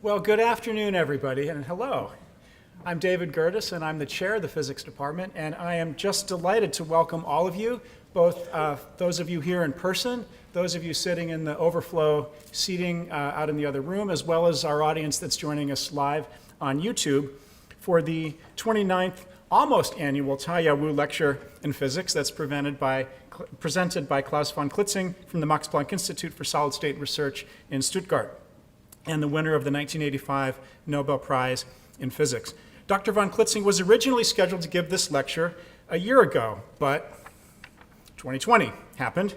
Well, good afternoon, everybody, and hello. I'm David Gertis, and I'm the chair of the physics department, and I am just delighted to welcome all of you, both those of you here in person, those of you sitting in the overflow seating out in the other room, as well as our audience that's joining us live on YouTube for the 29th almost annual Taya Wu Lecture in Physics that's presented by Klaus von Klitzing from the Max Planck Institute for Solid State Research in Stuttgart, and the winner of the 1985 Nobel Prize in Physics. Dr. von Klitzing was originally scheduled to give this lecture a year ago, but 2020 happened.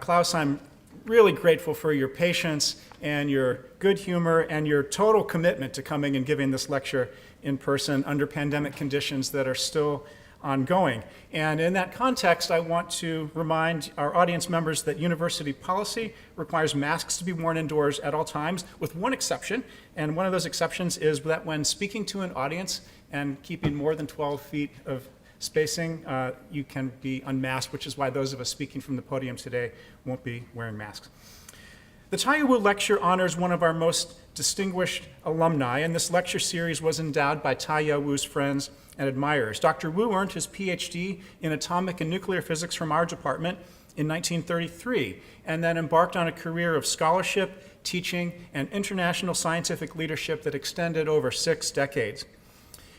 Klaus, I'm really grateful for your patience and your good humor and your total commitment to coming and giving this lecture in person under pandemic conditions that are still ongoing. And in that context, I want to remind our audience members that university policy requires masks to be worn indoors at all times, with one exception. And one of those exceptions is that when speaking to an audience and keeping more than 12 feet of spacing, you can be unmasked, which is why those of us speaking from the podium today won't be wearing masks. The Taya Wu Lecture honors one of our most distinguished alumni, and this lecture series was endowed by Taya Wu's friends and admirers. Dr. Wu earned his PhD in atomic and nuclear physics from our department in 1933, and then embarked on a career of scholarship, teaching, and international scientific leadership that extended over 6 decades.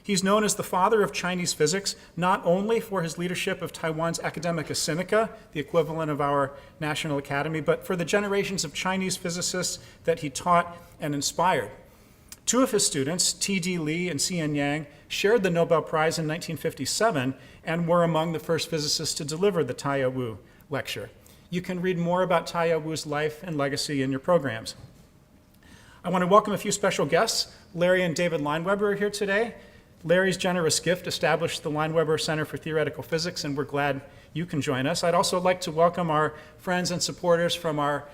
He's known as the father of Chinese physics, not only for his leadership of Taiwan's Academia Sinica, the equivalent of our National Academy, but for the generations of Chinese physicists that he taught and inspired. 2 of his students, T.D. Li and C.N. Yang, shared the Nobel Prize in 1957 and were among the first physicists to deliver the Taya Wu Lecture. You can read more about Taya Wu's life and legacy in your programs. I want to welcome a few special guests. Larry and David Lineweber are here today. Larry's generous gift established the Lineweber Center for Theoretical Physics, and we're glad you can join us. I'd also like to welcome our friends and supporters from our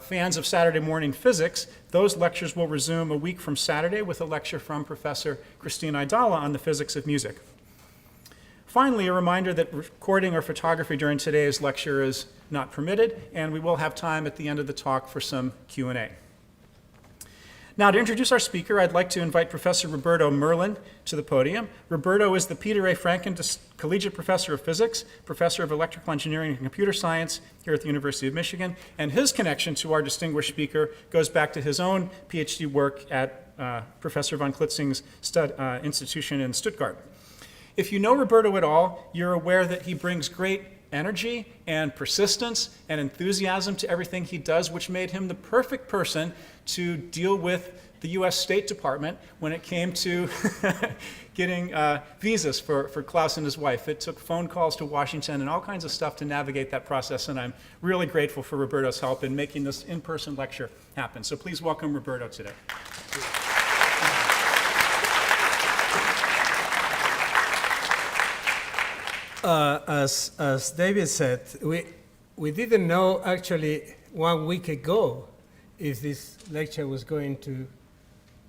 fans of Saturday Morning Physics. Those lectures will resume a week from Saturday with a lecture from Professor Christine Aidala on the physics of music. Finally, a reminder that recording or photography during today's lecture is not permitted, and we will have time at the end of the talk for some Q&A. Now, to introduce our speaker, I'd like to invite Professor Roberto Merlin to the podium. Roberto is the Peter A. Franken Collegiate Professor of Physics, Professor of Electrical Engineering and Computer Science here at the University of Michigan, and his connection to our distinguished speaker goes back to his own PhD work at Professor von Klitzing's institution in Stuttgart. If you know Roberto at all, you're aware that he brings great energy and persistence and enthusiasm to everything he does, which made him the perfect person to deal with the US State Department when it came to getting visas for Klaus and his wife. It took phone calls to Washington and all kinds of stuff to navigate that process, and I'm really grateful for Roberto's help in making this in-person lecture happen. So please welcome Roberto today. As David said, we didn't know actually 1 week ago if this lecture was going to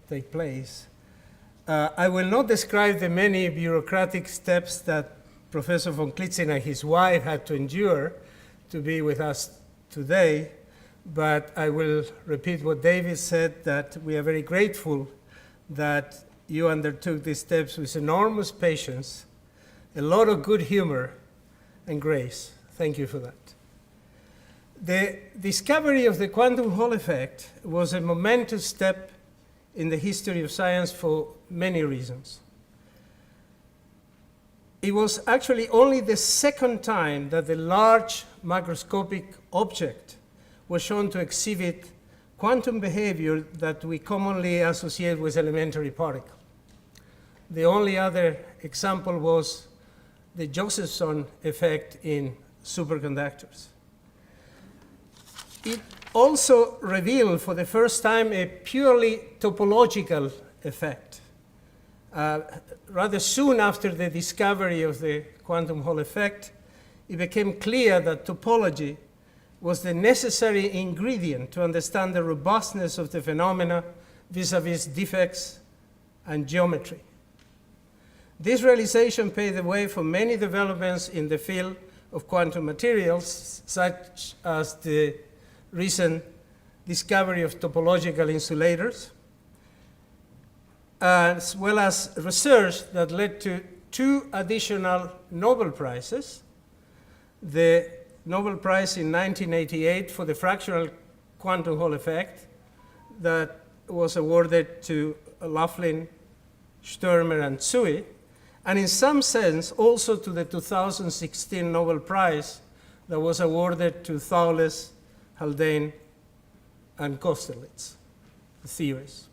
take place. I will not describe the many bureaucratic steps that Professor von Klitzing and his wife had to endure to be with us today, but I will repeat what David said, that we are very grateful that you undertook these steps with enormous patience, a lot of good humor and grace. Thank you for that. The discovery of the quantum Hall effect was a momentous step in the history of science for many reasons. It was actually only the second time that the large macroscopic object was shown to exhibit quantum behavior that we commonly associate with elementary particle. The only other example was the Josephson effect in superconductors. It also revealed for the first time a purely topological effect. Rather soon after the discovery of the quantum Hall effect, it became clear that topology was the necessary ingredient to understand the robustness of the phenomena vis-a-vis defects and geometry. This realization paved the way for many developments in the field of quantum materials, such as the recent discovery of topological insulators, as well as research that led to 2 additional Nobel Prizes. The Nobel Prize in 1988 for the fractional quantum Hall effect that was awarded to Laughlin, Sturmer, and Tsui, and in some sense also to the 2016 Nobel Prize that was awarded to Thouless, Haldane, and Kosterlitz, the theorists.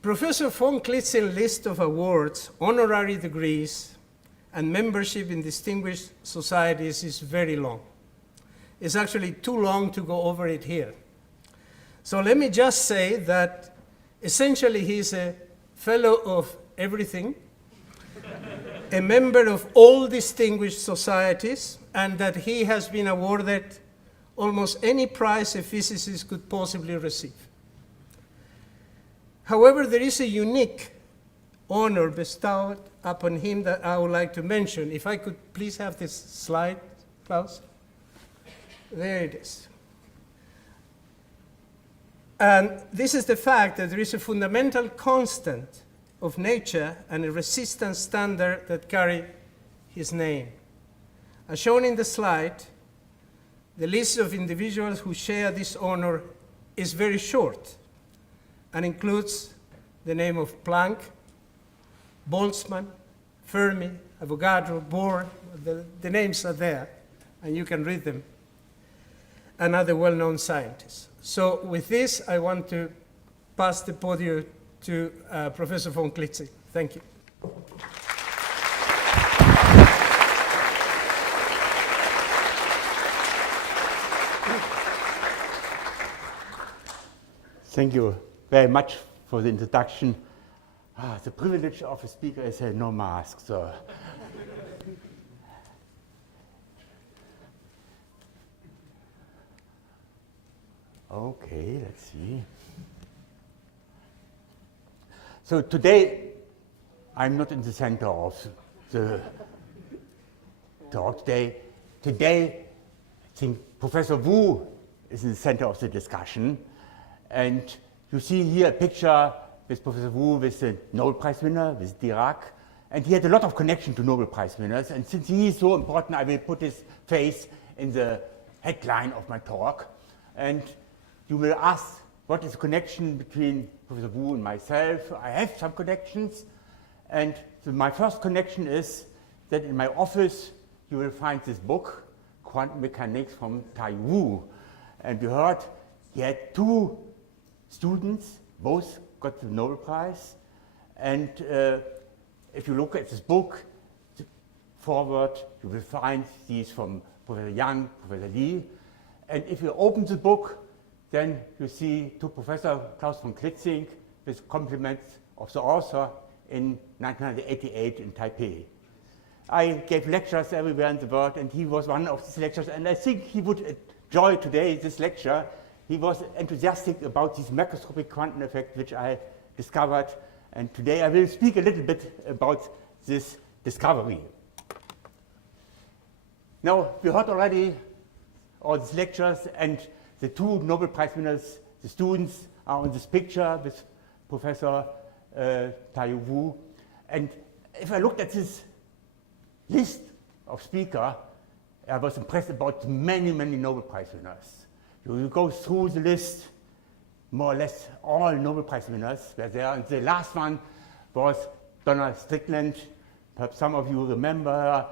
Professor von Klitzing's list of awards, honorary degrees, and membership in distinguished societies is very long. It's actually too long to go over it here. So let me just say that essentially he's a fellow of everything, a member of all distinguished societies, and that he has been awarded almost any prize a physicist could possibly receive. However, there is a unique honor bestowed upon him that I would like to mention. If I could please have this slide, Klaus. There it is. And this is the fact that there is a fundamental constant of nature and a resistance standard that carry his name. As shown in the slide, the list of individuals who share this honor is very short and includes the name of Planck, Boltzmann, Fermi, Avogadro, Bohr. The names are there, and you can read them, and other well-known scientists. So with this, I want to pass the podium to Professor von Klitzing. Thank you. Thank you very much for the introduction. The privilege of a speaker is no mask. So. Okay, let's see. So today, I'm not in the center of the talk today. Today, I think Professor Wu is in the center of the discussion. And you see here a picture with Professor Wu, with the Nobel Prize winner, with Dirac. And he had a lot of connection to Nobel Prize winners. And since he is so important, I will put his face in the headline of my talk. And you will ask, what is the connection between Professor Wu and myself? I have some connections. And so my first connection is that in my office, you will find this book, Quantum Mechanics from Tai Wu. And you heard he had 2 students, both got the Nobel Prize. And if you look at this book, forward, you will find these from Professor Yang, Professor Li. And if you open the book, then you see to Professor Klaus von Klitzing with compliments of the author in 1988 in Taipei. I gave lectures everywhere in the world, and he was one of these lecturers, and I think he would enjoy today this lecture. He was enthusiastic about this macroscopic quantum effect which I discovered, and today I will speak a little bit about this discovery. Now, we heard already all these lectures, and the 2 Nobel Prize winners, the students, are on this picture with Professor Tai Wu. And if I looked at this list of speakers, I was impressed about many, many Nobel Prize winners. You go through the list, more or less all Nobel Prize winners were there. And the last one was Donna Strickland. Perhaps some of you remember her.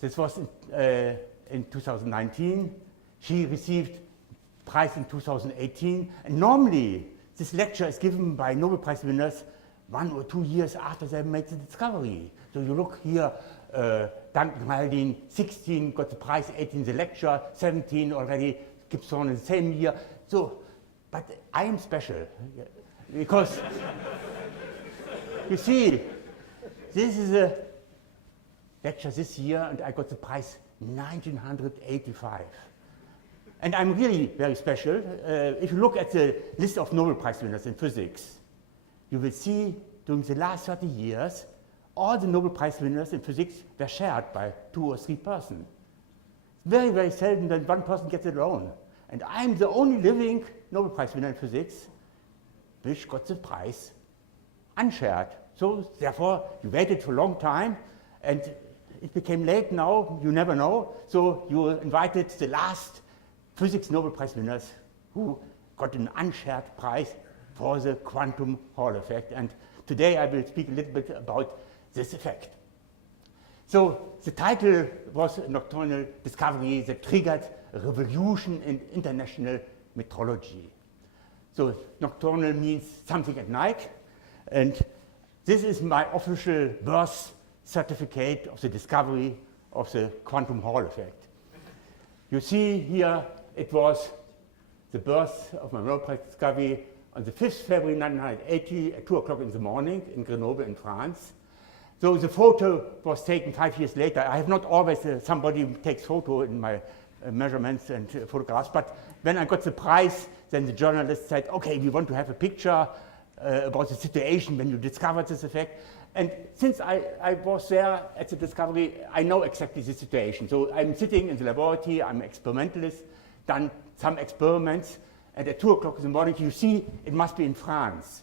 This was in 2019. She received prize in 2018. And normally, this lecture is given by Nobel Prize winners 1 or 2 years after they made the discovery. So you look here, Duncan Haldane, 16, got the prize, 18 the lecture, 17 already, Gibson in the same year. So, but I am special, because you see, this is a lecture this year, and I got the prize 1985. And I'm really very special. If you look at the list of Nobel Prize winners in physics, you will see during the last 30 years, all the Nobel Prize winners in physics were shared by 2 or 3 persons. Very, very seldom that one person gets it alone. And I'm the only living Nobel Prize winner in physics which got the prize unshared. So therefore, you waited for a long time, and it became late now, you never know. So you invited the last physics Nobel Prize winners who got an unshared prize for the quantum Hall effect. And today I will speak a little bit about this effect. So the title was a nocturnal discovery that triggered a revolution in international metrology. So nocturnal means something at night, and this is my official birth certificate of the discovery of the quantum Hall effect. You see here, it was the birth of my Nobel Prize discovery on the 5th February 1980 at 2 o'clock in the morning in Grenoble in France. So the photo was taken 5 years later. I have not always somebody who takes photo in my measurements and photographs, but when I got the prize, then the journalist said, okay, we want to have a picture about the situation when you discovered this effect. And since I was there at the discovery, I know exactly the situation. So I'm sitting in the laboratory, I'm an experimentalist, done some experiments, and at 2 o'clock in the morning, you see, it must be in France.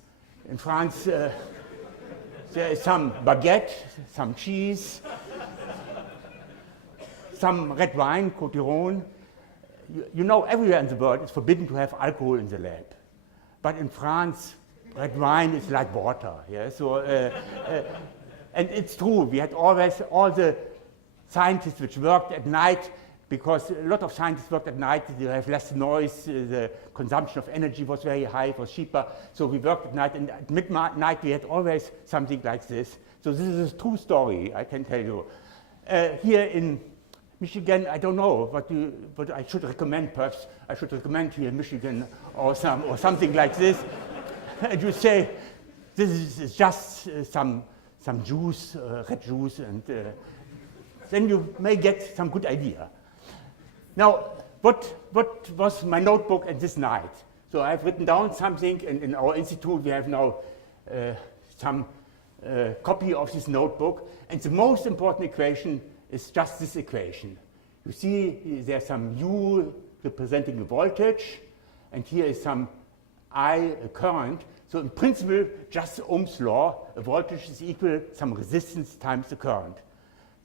In France, there is some baguette, some cheese, some red wine, Côte d'Iron. You know, everywhere in the world it's forbidden to have alcohol in the lab. But in France, red wine is like water. Yeah? So, and it's true, we had always all the scientists which worked at night, because a lot of scientists worked at night, they have less noise, the consumption of energy was very high, it was cheaper. So we worked at night, and at midnight we had always something like this. So this is a true story, I can tell you. Here in Michigan, I don't know what I should recommend. Perhaps I should recommend here in Michigan or something like this. And you say, this is just some juice, red juice, and then you may get some good idea. Now, what was my notebook at this night? So I've written down something, and in our institute we have now some copy of this notebook, and the most important equation is just this equation. You see there's some U representing a voltage, and here is some I, a current. So in principle, just Ohm's law, a voltage is equal to some resistance times the current.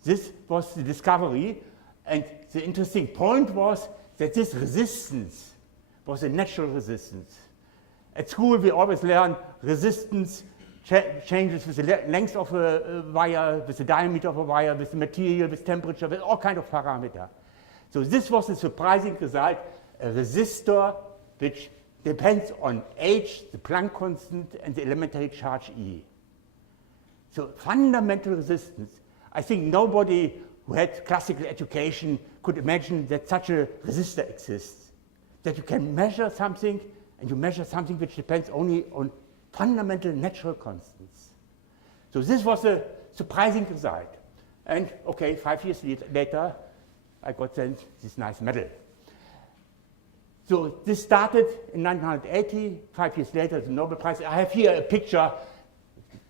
This was the discovery, and the interesting point was that this resistance was a natural resistance. At school we always learn resistance changes with the length of a wire, with the diameter of a wire, with the material, with temperature, with all kinds of parameters. So this was a surprising result, a resistor which depends on H, the Planck constant, and the elementary charge E. So fundamental resistance. I think nobody who had classical education could imagine that such a resistor exists, that you can measure something, and you measure something which depends only on fundamental natural constants. So this was a surprising result. And okay, 5 years later, I got then this nice medal. So this started in 1980, 5 years later, the Nobel Prize. I have here a picture.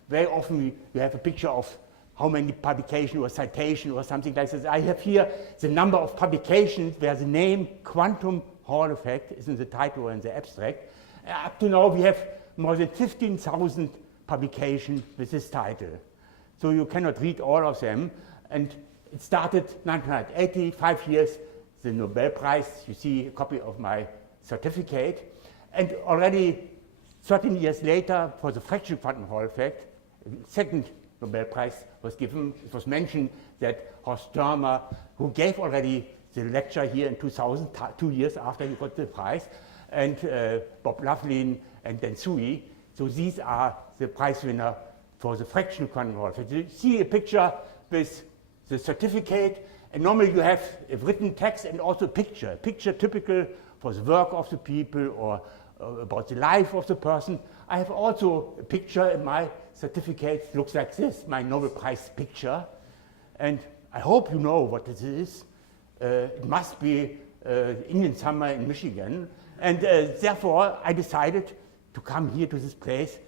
Very often you have a picture of how many publications or citation or something like this. I have here the number of publications where the name quantum Hall effect is in the title or in the abstract. Up to now we have more than 15,000 publications with this title. So you cannot read all of them. And it started 1980, 5 years, the Nobel Prize. You see a copy of my certificate. And already 13 years later, for the fraction quantum Hall effect, second Nobel Prize was given. It was mentioned that Horst Thurmer, who gave already the lecture here in 2000, 2 years after he got the prize, and Bob Loughlin and then Sui. So these are the prize winner for the fraction quantum Hall effect. You see a picture with the certificate, and normally you have a written text and also a picture typical for the work of the people or about the life of the person. I have also a picture in my certificate, looks like this, my Nobel Prize picture. And I hope you know what this is. It must be Indian summer in Michigan. And therefore, I decided to come here to this place.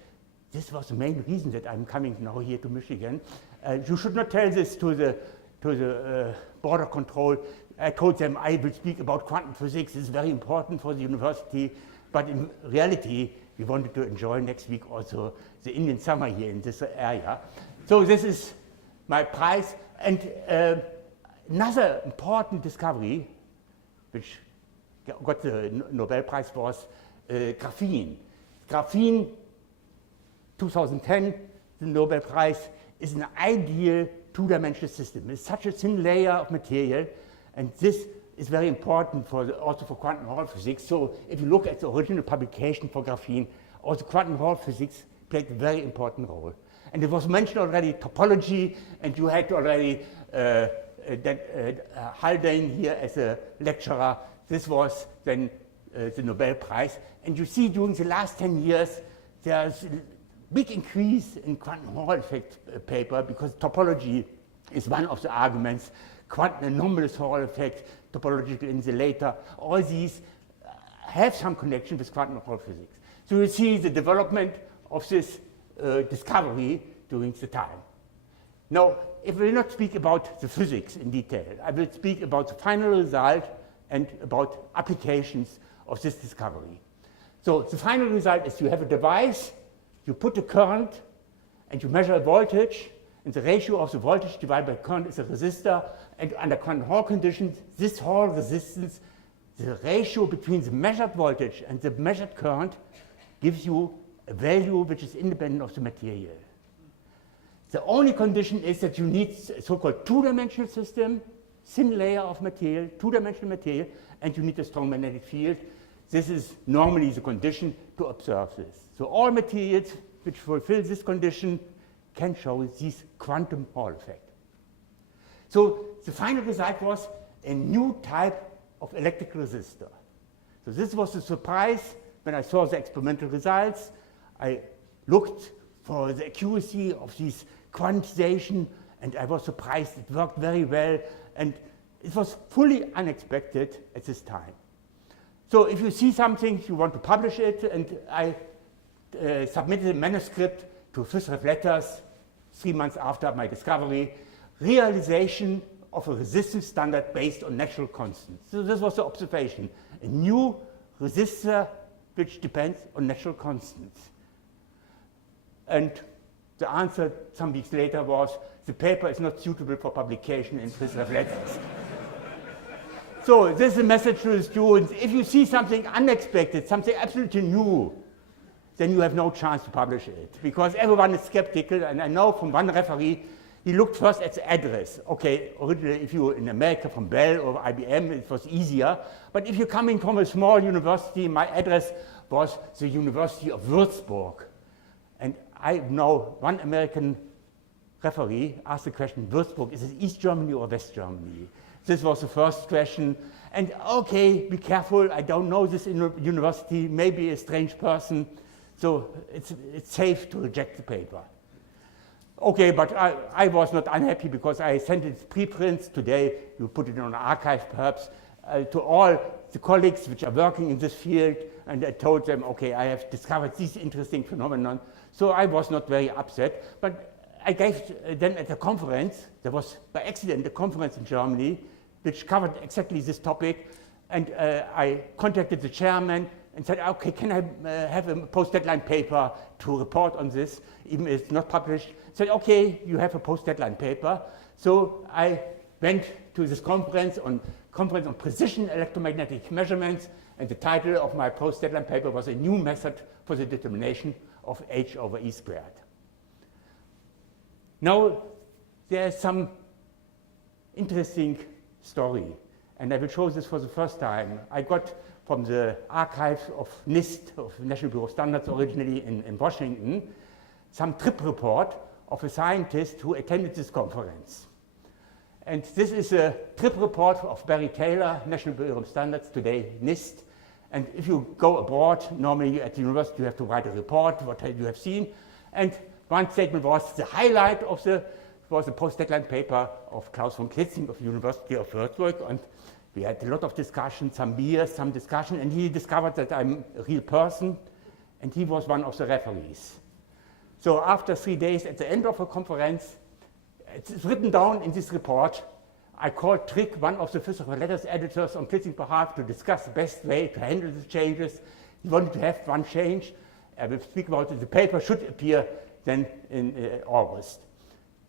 This was the main reason that I'm coming now here to Michigan. You should not tell this to the border control. I told them I will speak about quantum physics. It's very important for the university. But in reality, we wanted to enjoy next week also the Indian summer here in this area. So this is my prize. And another important discovery, which got the Nobel Prize, was graphene. Graphene, 2010, the Nobel Prize, is an ideal two-dimensional system. It's such a thin layer of material, and this is very important also for quantum Hall physics. So if you look at the original publication for graphene, also quantum Hall physics played a very important role. And it was mentioned already, topology, and you had already Haldane here as a lecturer. This was then the Nobel Prize. And you see during the last 10 years, there's a big increase in quantum Hall effect paper, because topology is one of the arguments. Quantum anomalous Hall effect, topological insulator, all these have some connection with quantum Hall physics. So you see the development of this discovery during the time. Now, I will not speak about the physics in detail. I will speak about the final result and about applications of this discovery. So the final result is you have a device, you put a current, and you measure a voltage, and the ratio of the voltage divided by current is a resistor, and under quantum Hall conditions, this Hall resistance, the ratio between the measured voltage and the measured current, gives you a value which is independent of the material. The only condition is that you need a so-called two-dimensional system, thin layer of material, two-dimensional material, and you need a strong magnetic field. This is normally the condition to observe this. So all materials which fulfill this condition can show this quantum Hall effect. So the final result was a new type of electrical resistor. So this was a surprise when I saw the experimental results. I looked for the accuracy of this quantization, and I was surprised. It worked very well, and it was fully unexpected at this time. So if you see something, you want to publish it, and I submitted a manuscript to FISREF Letters 3 months after my discovery, realization of a resistance standard based on natural constants. So this was the observation, a new resistor which depends on natural constants. And the answer some weeks later was, the paper is not suitable for publication in FISREF Letters. So this is a message to the students. If you see something unexpected, something absolutely new, then you have no chance to publish it, because everyone is skeptical. And I know from one referee, he looked first at the address. Okay, originally, if you were in America from Bell or IBM, it was easier. But if you're coming from a small university, my address was the University of Würzburg. And I know one American referee asked the question, Würzburg, is it East Germany or West Germany? This was the first question. And okay, be careful, I don't know this university, maybe a strange person. So it's safe to reject the paper. Okay, but I was not unhappy, because I sent it preprints today. You put it on archive perhaps, to all the colleagues which are working in this field, and I told them, okay, I have discovered this interesting phenomenon. So I was not very upset, but I gave then at a conference, there was by accident a conference in Germany which covered exactly this topic, and I contacted the chairman and said, okay, can I have a post-deadline paper to report on this, even if it's not published? Said, okay, you have a post-deadline paper. So I went to this conference on precision electromagnetic measurements, and the title of my post-deadline paper was a new method for the determination of h over e squared. Now, there's some interesting story, and I will show this for the first time. I got from the archives of NIST, of National Bureau of Standards, originally in Washington, some trip report of a scientist who attended this conference. And this is a trip report of Barry Taylor, National Bureau of Standards, today NIST. And if you go abroad, normally at the university you have to write a report, what you have seen. And one statement was, the highlight of was a post-deadline paper of Klaus von Klitzing of the University of Würzburg. And we had a lot of discussion, some beers, some discussion, and he discovered that I'm a real person, and he was one of the referees. So after 3 days, at the end of a conference, it's written down in this report, I called Trick, one of the FISREF Letters editors, on Klitzing's behalf to discuss the best way to handle the changes. He wanted to have one change, I will speak about it. The paper should appear then in August.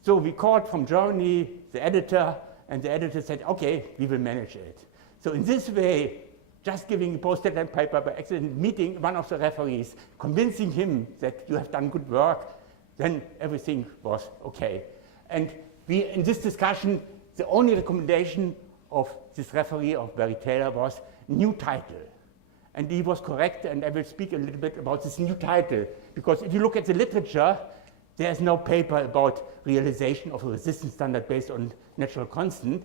So we called from Germany the editor, and the editor said, okay, we will manage it. So in this way, just giving a post-deadline paper by accident, meeting one of the referees, convincing him that you have done good work, then everything was okay. And we, in this discussion, the only recommendation of this referee, of Barry Taylor, was new title. And he was correct, and I will speak a little bit about this new title, because if you look at the literature, there's no paper about realization of a resistance standard based on natural constant.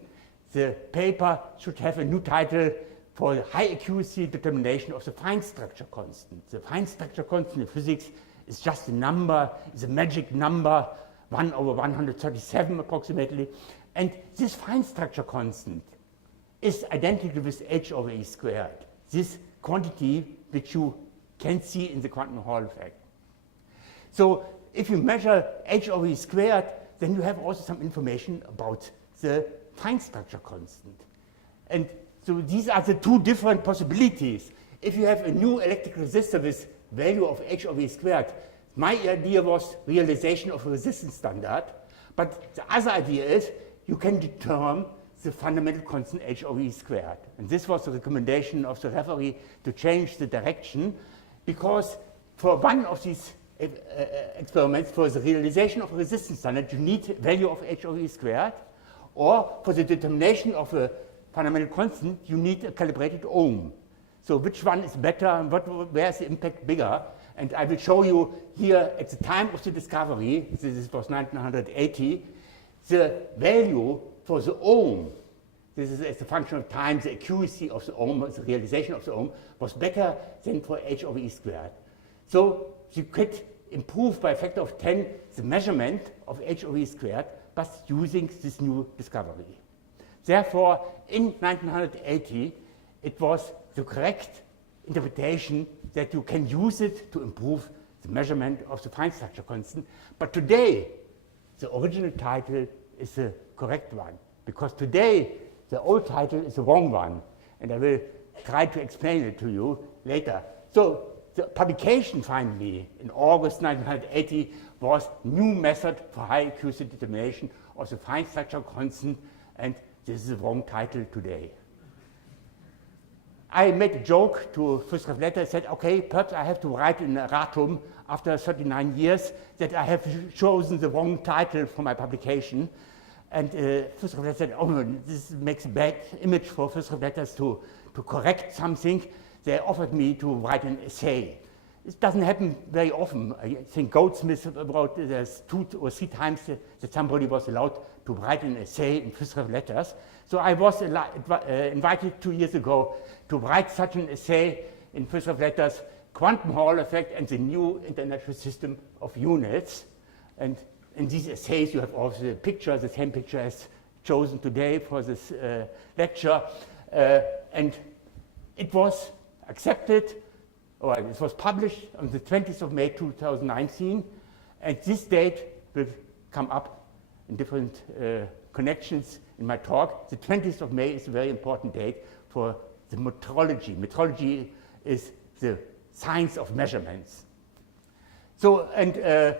The paper should have a new title for the high accuracy determination of the fine structure constant. The fine structure constant in physics is just a number, is a magic number, 1 over 137 approximately. And this fine structure constant is identical with h over e squared, this quantity which you can see in the quantum Hall effect. So if you measure h over e squared, then you have also some information about the fine structure constant. And so these are the two different possibilities. If you have a new electric resistor with value of h over e squared, my idea was realization of a resistance standard, but the other idea is you can determine the fundamental constant h over e squared. And this was the recommendation of the referee to change the direction, because for one of these experiments, for the realization of a resistance standard, you need value of h over e squared, or for the determination of a fundamental constant, you need a calibrated ohm. So which one is better, and where is the impact bigger? And I will show you here at the time of the discovery, this was 1980, the value for the ohm, this is as a function of time, the accuracy of the ohm, the realization of the ohm, was better than for h over e squared. So you could improve by a factor of 10 the measurement of h over e squared by using this new discovery. Therefore, in 1980, it was the correct interpretation that you can use it to improve the measurement of the fine structure constant. But today, the original title is the correct one, because today the old title is the wrong one, and I will try to explain it to you later. So the publication finally in August 1980 was new method for high accuracy determination of the fine structure constant, and this is the wrong title today. I made a joke to Fürst Refletter. I said, okay, perhaps I have to write in Erratum after 39 years that I have chosen the wrong title for my publication. And Fürst Refletter said, oh no, this makes a bad image for Fürst Refletters to correct something. They offered me to write an essay. It doesn't happen very often. I think Goldsmith wrote there's 2 or 3 times that somebody was allowed to write an essay in Fürst Refletters. So I was invited 2 years ago to write such an essay in Fürst Refletters, Quantum Hall Effect and the New International System of Units. And in these essays you have also the picture, the same picture as chosen today for this lecture. And it was accepted, or it was published on the 20th of May 2019, and this date will come up in different connections in my talk. The 20th of May is a very important date for the metrology. Metrology is the science of measurements. So, and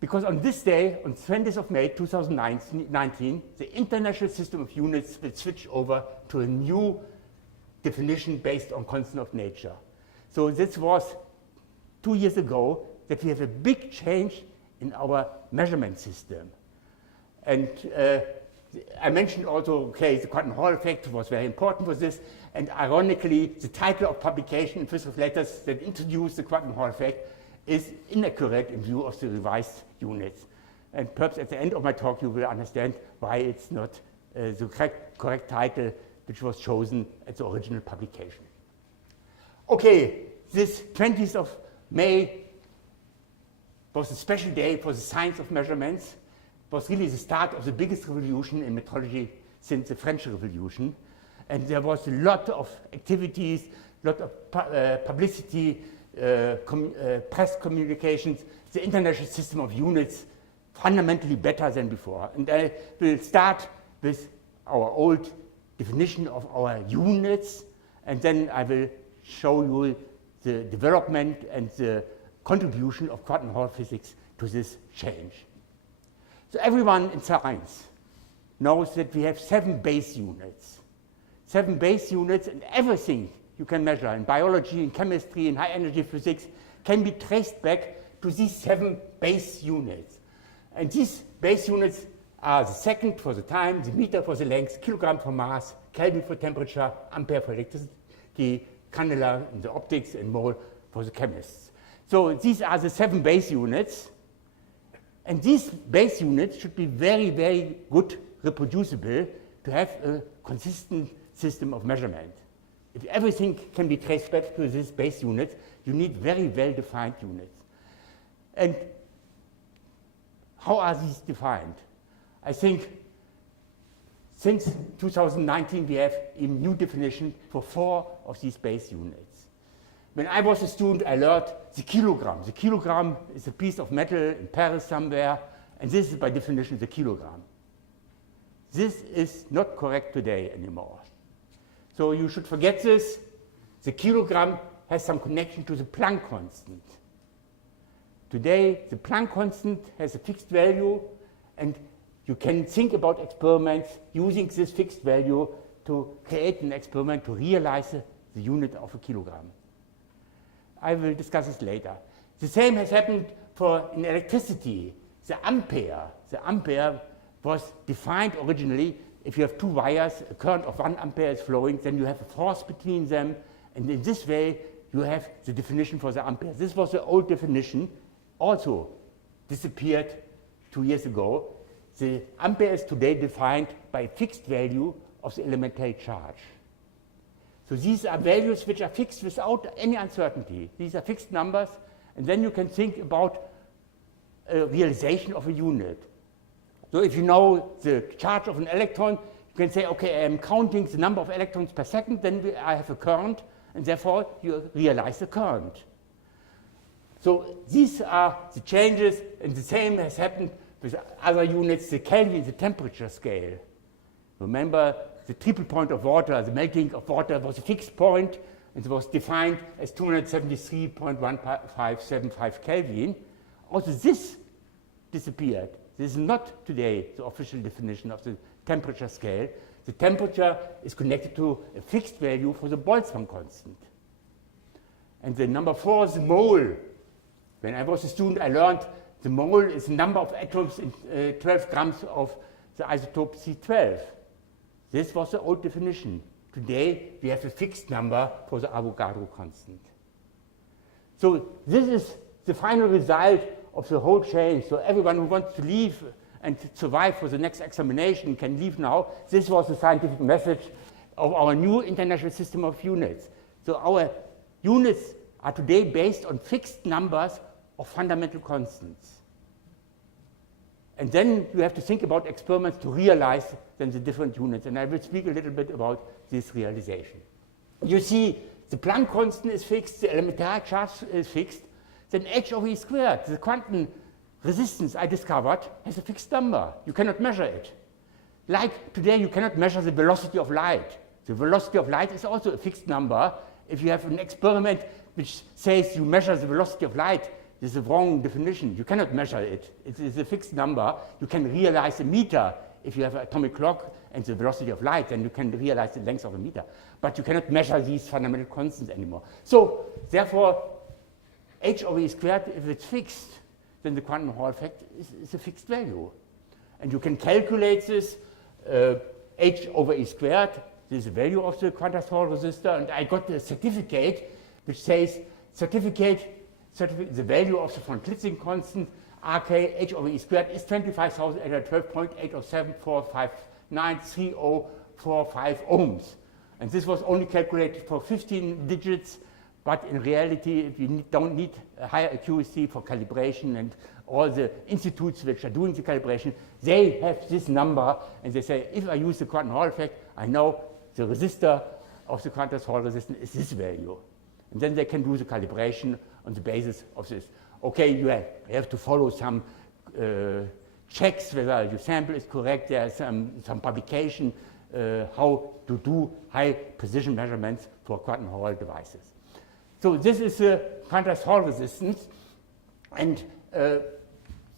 because on this day, on 20th of May 2019, the International System of Units will switch over to a new definition based on constant of nature. So this was 2 years ago that we have a big change in our measurement system. And I mentioned also, okay, the quantum Hall effect was very important for this, and ironically, the title of publication in Fürst Refletters that introduced the quantum Hall effect is inaccurate in view of the revised units. And perhaps at the end of my talk you will understand why it's not the correct title which was chosen at the original publication. Okay, this 20th of May was a special day for the science of measurements. It was really the start of the biggest revolution in metrology since the French Revolution. And there was a lot of activities, a lot of publicity, press communications, the International System of Units fundamentally better than before. And I will start with our old definition of our units, and then I will show you the development and the contribution of quantum Hall physics to this change. So everyone in science knows that we have 7 base units. 7 base units, and everything you can measure in biology, in chemistry, in high energy physics can be traced back to these 7 base units. And these base units are the second for the time, the meter for the length, kilogram for mass, Kelvin for temperature, ampere for electricity, candela in the optics, and mole for the chemists. So these are the 7 base units. And these base units should be very, very good reproducible to have a consistent system of measurement. If everything can be traced back to these base units, you need very well-defined units. And how are these defined? I think since 2019 we have a new definition for 4 of these base units. When I was a student, I learned the kilogram. The kilogram is a piece of metal in Paris somewhere, and this is by definition the kilogram. This is not correct today anymore. So you should forget this. The kilogram has some connection to the Planck constant. Today, the Planck constant has a fixed value, and you can think about experiments using this fixed value to create an experiment to realize the unit of a kilogram. I will discuss this later. The same has happened in electricity. The ampere was defined originally. If you have 2 wires, a current of 1 ampere is flowing, then you have a force between them, and in this way you have the definition for the ampere. This was the old definition, also disappeared 2 years ago. The ampere is today defined by a fixed value of the elementary charge. So these are values which are fixed without any uncertainty. These are fixed numbers, and then you can think about a realization of a unit. So if you know the charge of an electron, you can say, okay, I am counting the number of electrons per second, then I have a current, and therefore you realize the current. So these are the changes, and the same has happened with other units, the Kelvin, the temperature scale. Remember, the triple point of water, the melting of water was a fixed point, and it was defined as 273.1575 Kelvin. Also this disappeared. This is not today the official definition of the temperature scale. The temperature is connected to a fixed value for the Boltzmann constant. And the number 4 is the mole. When I was a student, I learned the mole is the number of atoms in 12 grams of the isotope C12. This was the old definition. Today, we have a fixed number for the Avogadro constant. So this is the final result of the whole change. So everyone who wants to leave and survive for the next examination can leave now. This was the scientific message of our new international system of units. So our units are today based on fixed numbers of fundamental constants. And then you have to think about experiments to realize then the different units. And I will speak a little bit about this realization. You see, the Planck constant is fixed, the elementary charge is fixed, then h over e squared, the quantum resistance I discovered, has a fixed number. You cannot measure it. Like today, you cannot measure the velocity of light. The velocity of light is also a fixed number. If you have an experiment which says you measure the velocity of light, this is a wrong definition. You cannot measure it. It is a fixed number. You can realize a meter. If you have an atomic clock and the velocity of light, then you can realize the length of a meter. But you cannot measure these fundamental constants anymore. So therefore, h over e squared, if it's fixed, then the quantum Hall effect is a fixed value. And you can calculate this h over e squared. This is the value of the quantum Hall resistor. And I got a certificate which says the value of the von Klitzing constant, RK h over e squared, is 25,812.80745930045 ohms. And this was only calculated for 15 digits, but in reality, we don't need a higher accuracy for calibration, and all the institutes which are doing the calibration, they have this number, and they say, if I use the quantum Hall effect, I know the resistor of the quantum Hall resistance is this value. And then they can do the calibration on the basis of this. Okay, you have to follow some checks whether your sample is correct. There's some publication how to do high precision measurements for quantum Hall devices. So this is the contrast Hall resistance, and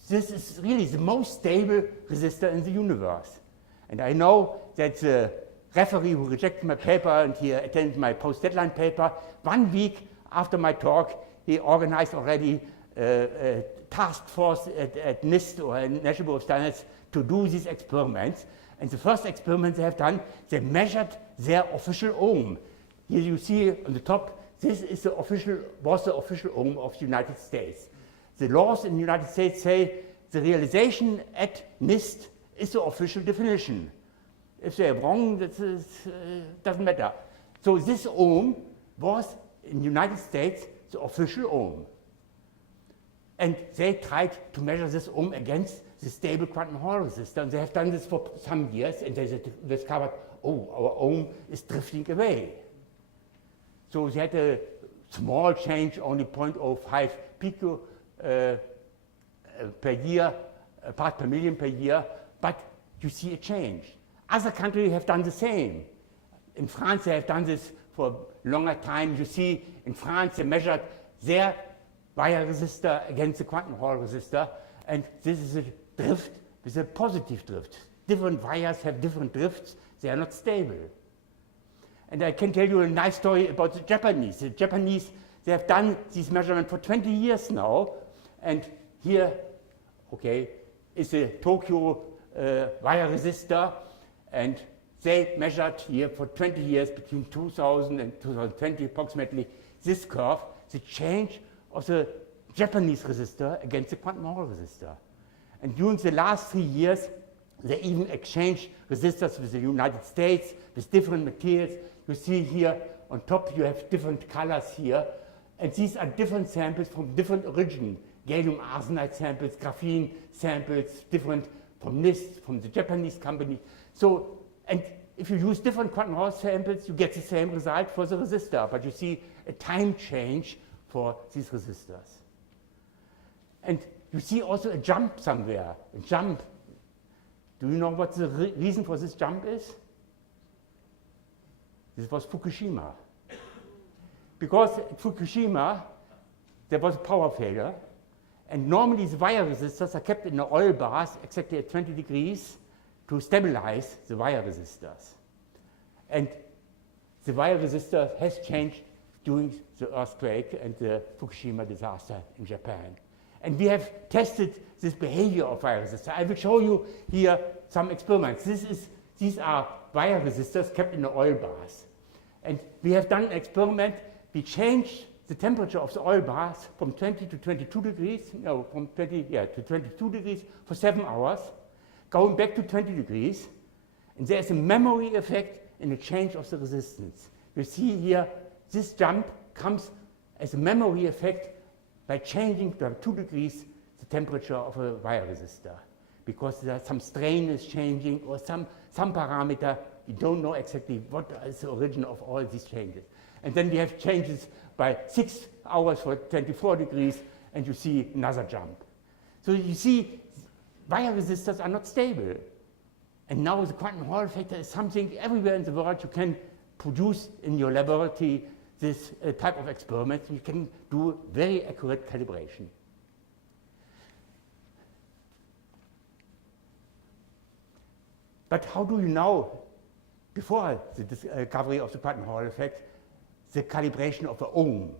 this is really the most stable resistor in the universe. And I know that the referee who rejected my paper and he attended my post-deadline paper, 1 week after my talk, he organized already a task force at NIST or National Bureau of Standards to do these experiments. And the first experiment they have done, they measured their official ohm. Here you see on the top, this is was the official ohm of the United States. The laws in the United States say the realization at NIST is the official definition. If they're wrong, that doesn't matter. So this ohm was in the United States the official ohm. And they tried to measure this ohm against the stable quantum Hall resistor. And they have done this for some years, and they discovered, oh, our ohm is drifting away. So they had a small change, only 0.05 pico per year, part per million per year, but you see a change. Other countries have done the same. In France, they have done this for a longer time. You see, in France, they measured their wire resistor against the quantum Hall resistor, and this is a drift with a positive drift. Different wires have different drifts. They are not stable. And I can tell you a nice story about the Japanese. The Japanese, they have done these measurements for 20 years now, and here, okay, is a Tokyo wire resistor, and they measured here for 20 years, between 2000 and 2020 approximately, this curve, the change of the Japanese resistor against the quantum Hall resistor. And during the last 3 years, they even exchanged resistors with the United States, with different materials. You see here on top, you have different colors here, and these are different samples from different origin. Gallium arsenide samples, graphene samples, different from NIST, from the Japanese company. So, and if you use different quantum Hall samples, you get the same result for the resistor, but you see a time change for these resistors. And you see also a jump somewhere, a jump. Do you know what the reason for this jump is? This was Fukushima. Because at Fukushima, there was a power failure, and normally the wire resistors are kept in the oil bath exactly at 20 degrees to stabilize the wire resistors. And the wire resistor has changed during the earthquake and the Fukushima disaster in Japan. And we have tested this behavior of wire resistors. I will show you here some experiments. These are wire resistors kept in the oil bath. And we have done an experiment. We changed the temperature of the oil bath from 20 to 22 degrees, no, from 20 to 22 degrees for 7 hours, going back to 20 degrees. And there's a memory effect in the change of the resistance. You see here, this jump comes as a memory effect by changing to 2 degrees the temperature of a wire resistor, because some strain is changing or some parameter. We don't know exactly what is the origin of all these changes. And then we have changes by 6 hours for 24 degrees, and you see another jump. So you see, wire resistors are not stable. And now the quantum Hall factor is something everywhere in the world you can produce in your laboratory this type of experiment. You can do very accurate calibration. But how do you know, before the discovery of the quantum Hall effect, the calibration of the ohm?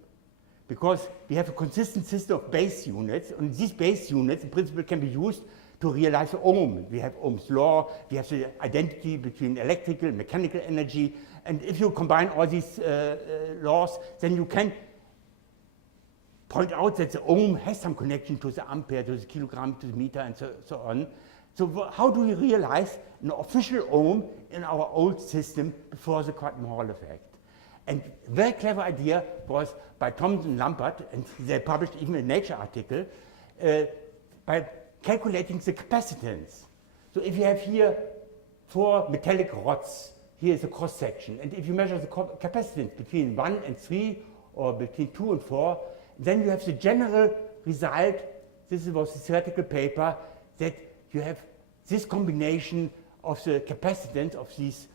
Because we have a consistent system of base units, and these base units in principle can be used to realize the ohm. We have Ohm's law, we have the identity between electrical and mechanical energy, and if you combine all these laws, then you can point out that the ohm has some connection to the ampere, to the kilogram, to the meter, and so on. So how do we realize an official ohm in our old system before the quantum Hall effect? And a very clever idea was by Thomson and Lampert, and they published even a Nature article, by calculating the capacitance. So if you have here 4 metallic rods, here is a cross section, and if you measure the capacitance between 1 and 3 or between 2 and 4, then you have the general result. This was the theoretical paper, that you have this combination of the capacitance of these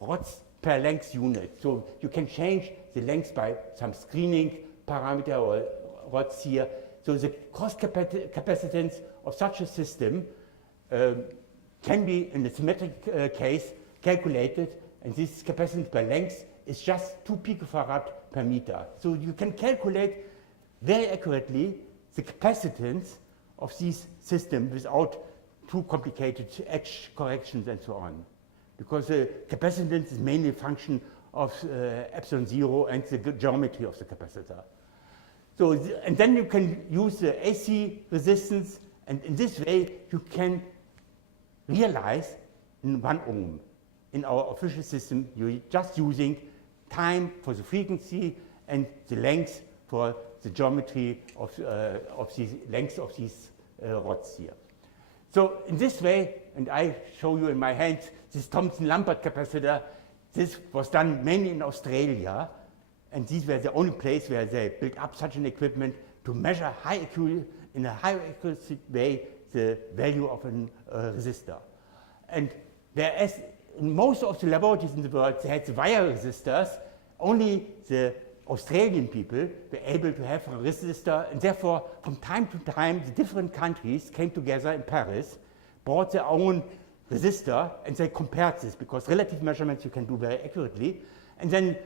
rods per length unit. So you can change the length by some screening parameter or rods here. So the cross capacitance of such a system can be, in a symmetric case, calculated, and this capacitance by length is just 2 picofarad per meter. So you can calculate very accurately the capacitance of this system without too complicated edge corrections and so on. Because the capacitance is mainly a function of epsilon zero and the geometry of the capacitor. So, and then you can use the AC resistance, and in this way you can realize in 1 ohm. In our official system, you're just using time for the frequency and the length for the geometry of the length of these rods here. So in this way, and I show you in my hands this Thomson-Lambert capacitor, this was done mainly in Australia, and these were the only place where they built up such an equipment to measure in a high accuracy way the value of a resistor. And whereas in most of the laboratories in the world they had the wire resistors, only the Australian people were able to have a resistor, and therefore from time to time the different countries came together in Paris, brought their own resistor, and they compared this, because relative measurements you can do very accurately, and then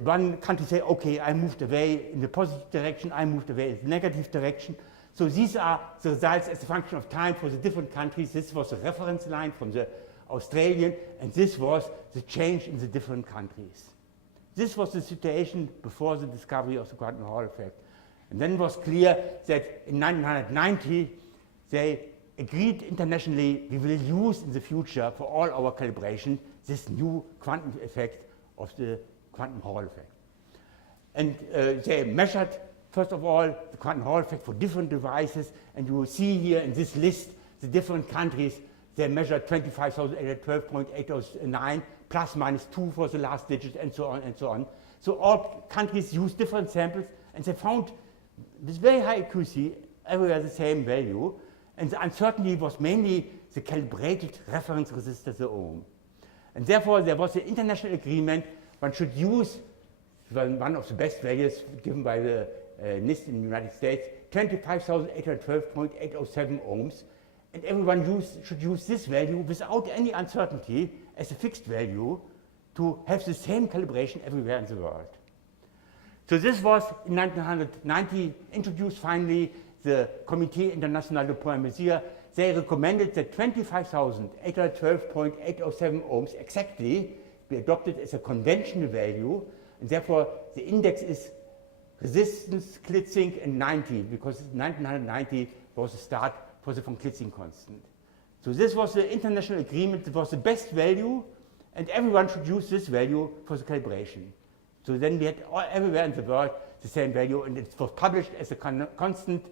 one country say, okay, I moved away in the positive direction, I moved away in the negative direction. So these are the results as a function of time for the different countries. This was the reference line from the Australian, and this was the change in the different countries. This was the situation before the discovery of the quantum Hall effect. And then it was clear that in 1990 they agreed internationally we will use in the future for all our calibration this new quantum effect of the quantum Hall effect. And they measured, first of all, the quantum Hall effect for different devices, and you will see here in this list the different countries. They measured 25,812.809 plus minus 2 for the last digit, and so on and so on. So all countries used different samples, and they found with very high accuracy everywhere the same value, and the uncertainty was mainly the calibrated reference resistor, the ohm. And therefore there was an international agreement one should use one of the best values given by the NIST in the United States, 25,812.807 ohms, and everyone should use this value without any uncertainty as a fixed value to have the same calibration everywhere in the world. So this was in 1990 introduced finally the Comité International de Point Mesure. They recommended that 25,812.807 ohms exactly be adopted as a conventional value, and therefore the index is resistance Klitzing and 90, because 1990 was the start for the von Klitzing constant. So this was the international agreement. It was the best value, and everyone should use this value for the calibration. So then we had everywhere in the world the same value, and it was published as a constant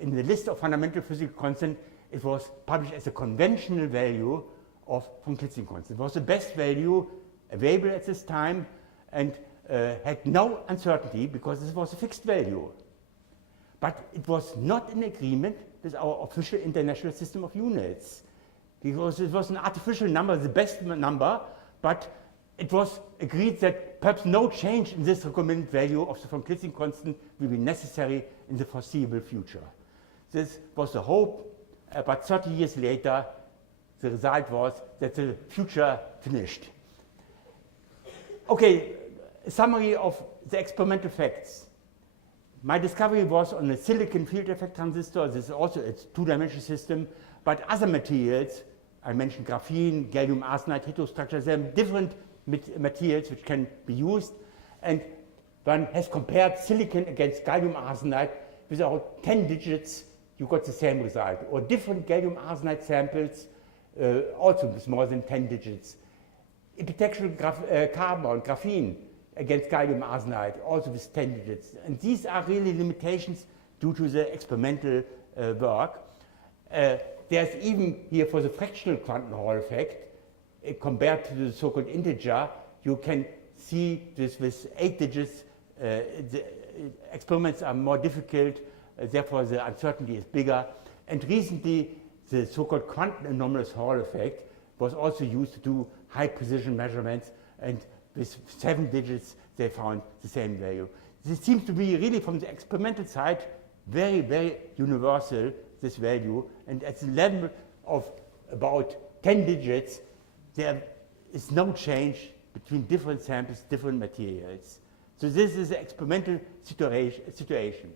in the list of fundamental physical constant. It was published as a conventional value of von Klitzing constant. It was the best value available at this time, and had no uncertainty because this was a fixed value. But it was not in agreement with our official international system of units, because it was an artificial number, the best number, but it was agreed that perhaps no change in this recommended value of the von Klitzing constant will be necessary in the foreseeable future. This was the hope, but 30 years later, the result was that the future finished. Okay, a summary of the experimental facts. My discovery was on a silicon field effect transistor. This is also a two-dimensional system, but other materials, I mentioned graphene, gallium arsenide, heterostructure, there are different materials which can be used, and one has compared silicon against gallium arsenide. Without 10 digits, you got the same result, or different gallium arsenide samples, also with more than 10 digits. Epitaxial carbon, graphene, against gallium arsenide, also with 10 digits. And these are really limitations due to the experimental work. There's even here for the fractional quantum Hall effect, compared to the so-called integer, you can see this with 8 digits. The experiments are more difficult, therefore the uncertainty is bigger. And recently, the so-called quantum anomalous Hall effect was also used to do high precision measurements, and with 7 digits they found the same value. This seems to be really from the experimental side very, very universal, this value, and at the level of about 10 digits there is no change between different samples, different materials. So this is an experimental situation.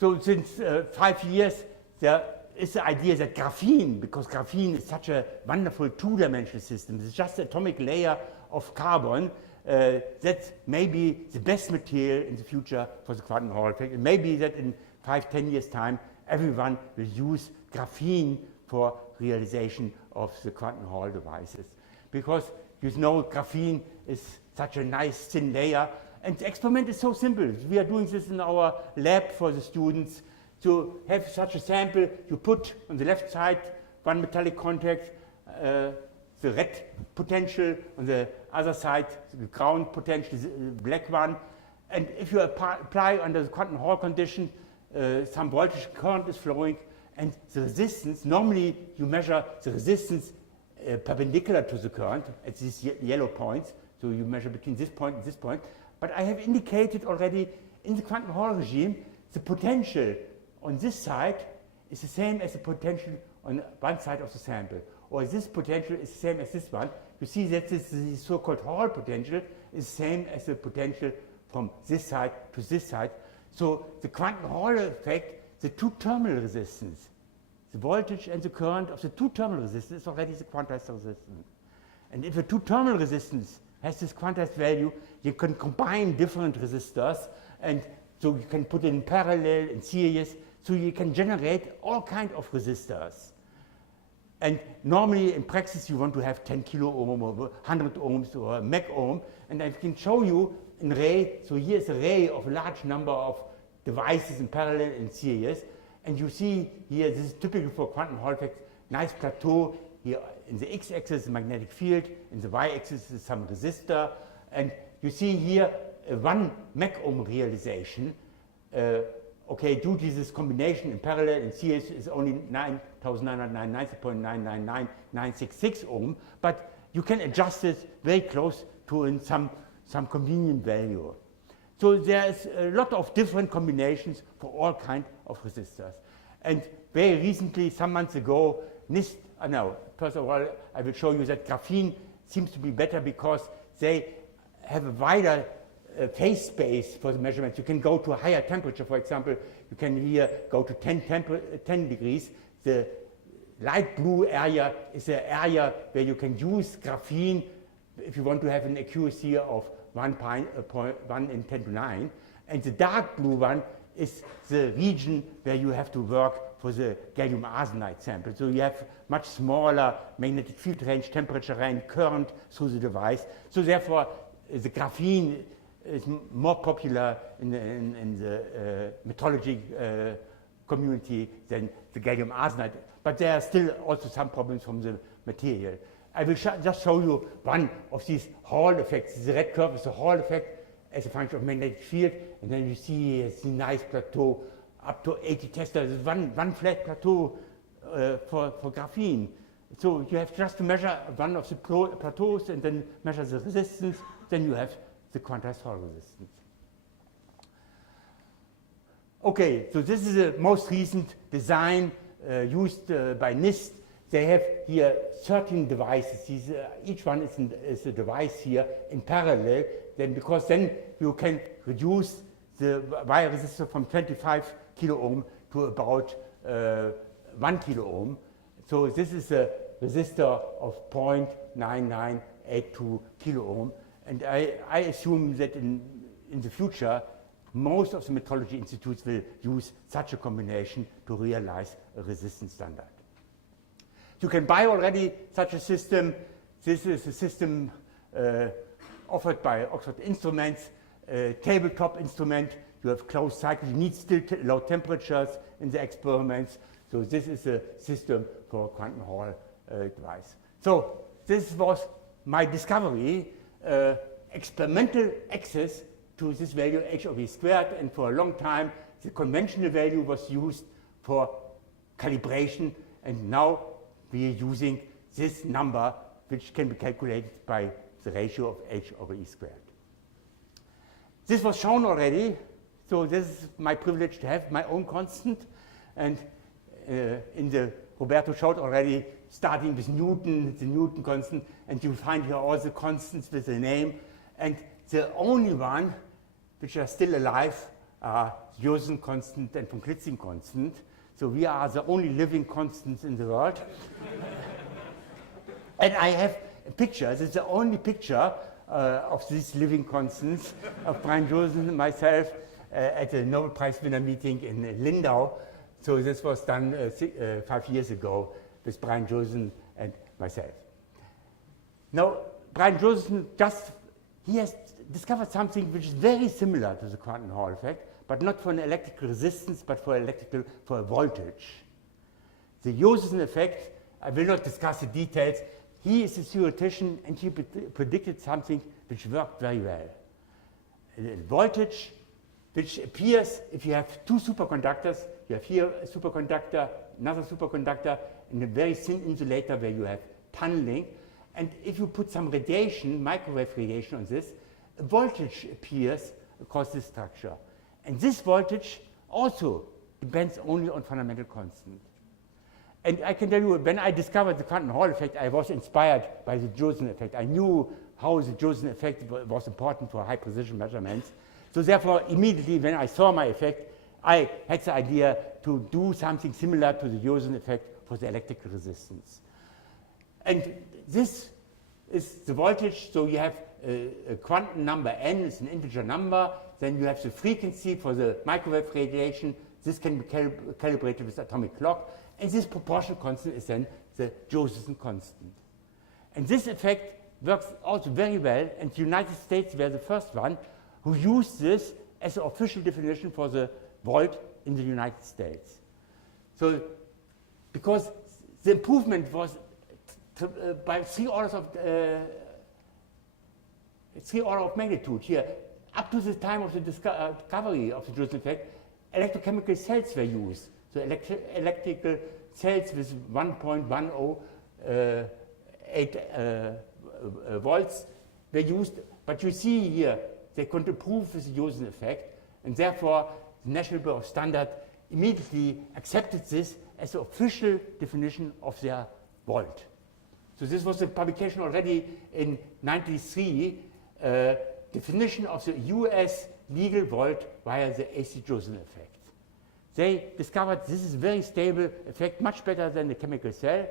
So since 5 years, there is the idea that graphene, because graphene is such a wonderful two-dimensional system, it's just an atomic layer of carbon, that's maybe the best material in the future for the quantum Hall effect. And maybe that in 5-10 years' time, everyone will use graphene for realization of the quantum Hall devices. Because you know graphene is such a nice thin layer, and the experiment is so simple. We are doing this in our lab for the students. To have such a sample, you put on the left side one metallic contact, the red potential, on the other side the ground potential, the black one. And if you apply under the quantum Hall condition, some voltage current is flowing, and the resistance, normally you measure the resistance perpendicular to the current at these yellow points, so you measure between this point and this point. But I have indicated already in the quantum Hall regime, the potential on this side is the same as the potential on one side of the sample, or this potential is the same as this one. You see that the so-called Hall potential is the same as the potential from this side to this side. So the quantum Hall effect, the two-terminal resistance, the voltage and the current of the two-terminal resistance is already the quantized resistance. And if a two-terminal resistance has this quantized value, you can combine different resistors, and so you can put it in parallel, in series, so you can generate all kinds of resistors. And normally in practice you want to have 10 kilo ohm or 100 ohms or a mega ohm, and I can show you an array. So here's an array of a large number of devices in parallel in series, and you see here, this is typical for quantum Hall effect, nice plateau. Here in the x-axis the magnetic field, in the y-axis is some resistor, and you see here a 1 mega ohm realization. Okay, due to this combination in parallel in series is only 9,999.999,966 ohm, but you can adjust it very close to some convenient value. So there's a lot of different combinations for all kinds of resistors. And very recently, some months ago, NIST, first of all, I will show you that graphene seems to be better because they have a wider phase space for the measurements. You can go to a higher temperature, for example, you can here go to 10 degrees. The light blue area is an area where you can use graphene if you want to have an accuracy of 1 in 10 to 9. And the dark blue one is the region where you have to work for the gallium arsenide sample. So you have much smaller magnetic field range, temperature range, current through the device. So therefore, the graphene is more popular in the metrology community than the gallium arsenide. But there are still also some problems from the material. I will just show you one of these Hall effects. The red curve is the Hall effect as a function of magnetic field, and then you see it's a nice plateau up to 80 Tesla. There's one flat plateau for graphene. So you have just to measure one of the plateaus and then measure the resistance, then you have the quantized Hall resistance. Okay, so this is the most recent design used by NIST. They have here 13 devices. Each one is a device here in parallel. Because then you can reduce the wire resistor from 25 kilo ohm to about 1 kilo ohm. So this is a resistor of 0.9982 kilo ohm. And I assume that in the future, most of the metrology institutes will use such a combination to realize a resistance standard. You can buy already such a system. This is a system offered by Oxford Instruments, tabletop instrument. You have closed cycle. You need still low temperatures in the experiments. So this is a system for a quantum Hall device. So this was my discovery, experimental access to this value h of e squared, and for a long time the conventional value was used for calibration, and now we are using this number which can be calculated by the ratio of h over e squared. This was shown already, so this is my privilege to have my own constant, and Roberto showed already, starting with Newton, the Newton constant, and you find here all the constants with a name, and the only one which are still alive are Josephson constant and von Klitzing constant. So we are the only living constants in the world. And I have a picture, this is the only picture of these living constants of Brian Josephson and myself at the Nobel Prize winner meeting in Lindau. So this was done 5 years ago with Brian Josephson and myself. Now, Brian Josephson he has discovered something which is very similar to the quantum Hall effect, but not for an electrical resistance, but for a voltage. The Josephson effect, I will not discuss the details. He is a theoretician, and he predicted something which worked very well. A voltage which appears if you have two superconductors. You have here a superconductor, another superconductor, and a very thin insulator where you have tunneling. And if you put some radiation, microwave radiation on this, a voltage appears across this structure. And this voltage also depends only on fundamental constant. And I can tell you, when I discovered the quantum Hall effect, I was inspired by the Josephson effect. I knew how the Josephson effect was important for high precision measurements. So therefore, immediately when I saw my effect, I had the idea to do something similar to the Josephson effect for the electrical resistance. And this is the voltage, so you have a quantum number n, is an integer number, then you have the frequency for the microwave radiation. This can be calibrated with atomic clock, and this proportional constant is then the Josephson constant. And this effect works also very well, and the United States were the first one who used this as an official definition for the volt in the United States. So, because the improvement was by 3 orders of magnitude here. Up to the time of the discovery of the Josephson effect, electrochemical cells were used. So electrical cells with 1.108 volts were used. But you see here, they could improve with the Josephson effect, and therefore the National Bureau of Standards immediately accepted this as the official definition of their volt. So this was a publication already in 1993, definition of the US legal volt via the AC Josephson effect. They discovered this is a very stable effect, much better than the chemical cell,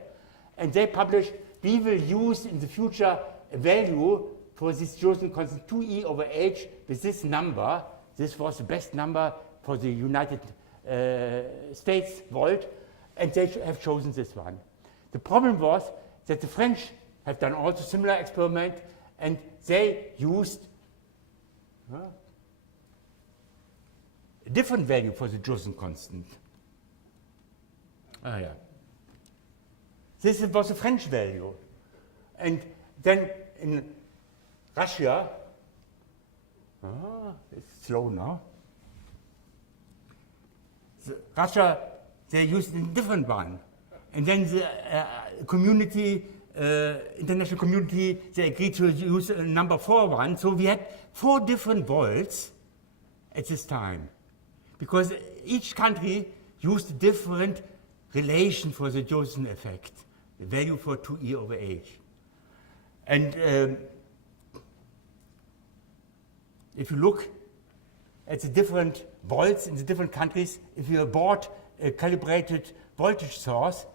and they published, we will use in the future a value for this Josephson constant 2e over h with this number. This was the best number for the United States volt, and they have chosen this one. The problem was that the French have done also similar experiment, and they used a different value for the Josephson constant. This was a French value. And then in Russia, it's slow now. Russia, they used a different one. And then the community, international community, they agreed to use a number 4 one. So we had 4 different volts at this time, because each country used a different relation for the Josephson effect, the value for 2e over h. And if you look at the different volts in the different countries, if you bought a calibrated voltage source,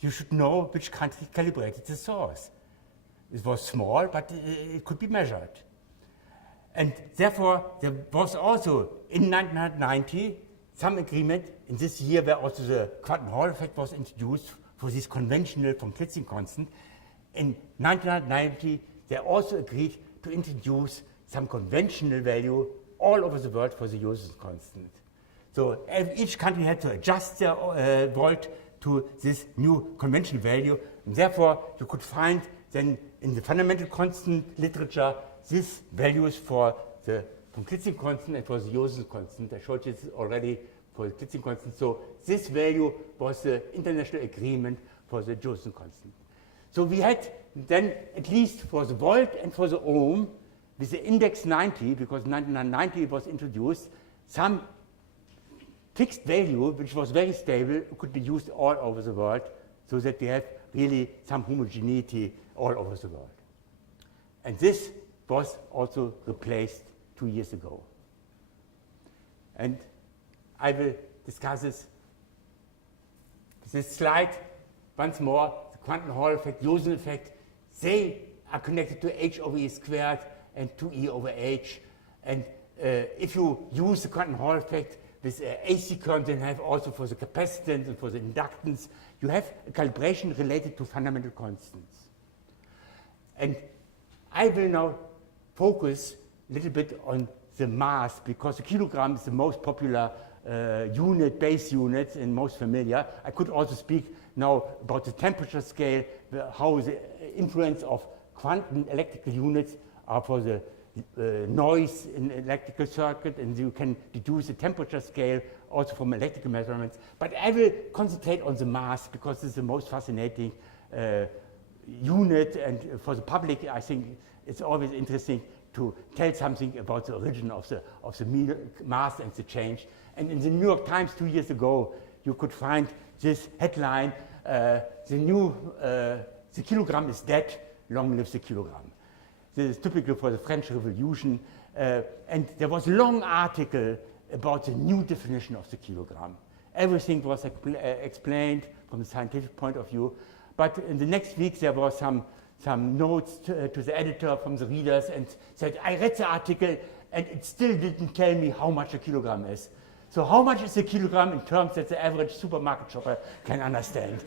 you should know which country calibrated the source. It was small, but it could be measured. And therefore, there was also, in 1990, some agreement in this year where also the quantum Hall effect was introduced for this conventional von Klitzing constant. In 1990, they also agreed to introduce some conventional value all over the world for the Josephson constant. So each country had to adjust their volt to this new conventional value, and therefore you could find then in the fundamental constant literature these values for the von Klitzing constant and for the Josephson constant. I showed you this already for the Klitzing constant. So this value was the international agreement for the Josephson constant. So we had then at least for the volt and for the ohm, with the index 90, because 1990 was introduced, some fixed value, which was very stable, could be used all over the world, so that we have really some homogeneity all over the world. And this was also replaced 2 years ago. And I will discuss this slide once more. The quantum Hall effect, Josephson effect, they are connected to h over e squared and 2e over h. And if you use the quantum Hall effect with AC current, then have also for the capacitance and for the inductance, you have a calibration related to fundamental constants. And I will now focus a little bit on the mass, because the kilogram is the most popular unit, base unit, and most familiar. I could also speak now about the temperature scale, how the influence of quantum electrical units are for the noise in electrical circuit, and you can deduce the temperature scale also from electrical measurements. But I will concentrate on the mass, because it's the most fascinating unit, and for the public, I think it's always interesting to tell something about the origin of the mass and the change. And in the New York Times 2 years ago, you could find this headline, the kilogram is dead, long live the kilogram. This is typical for the French Revolution. And there was a long article about the new definition of the kilogram. Everything was explained from a scientific point of view. But in the next week, there was some notes to the editor from the readers, and said, I read the article and it still didn't tell me how much a kilogram is. So how much is a kilogram in terms that the average supermarket shopper can understand?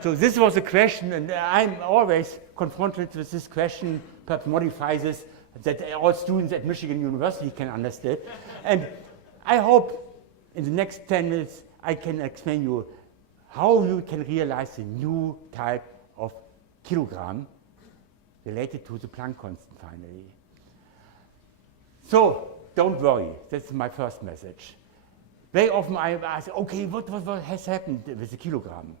So this was a question, and I'm always confronted with this question, perhaps modify this, that all students at Michigan University can understand. And I hope in the next 10 minutes I can explain you how you can realize the new type of kilogram related to the Planck constant finally. So don't worry, that's my first message. Very often I ask, okay, what has happened with the kilogram?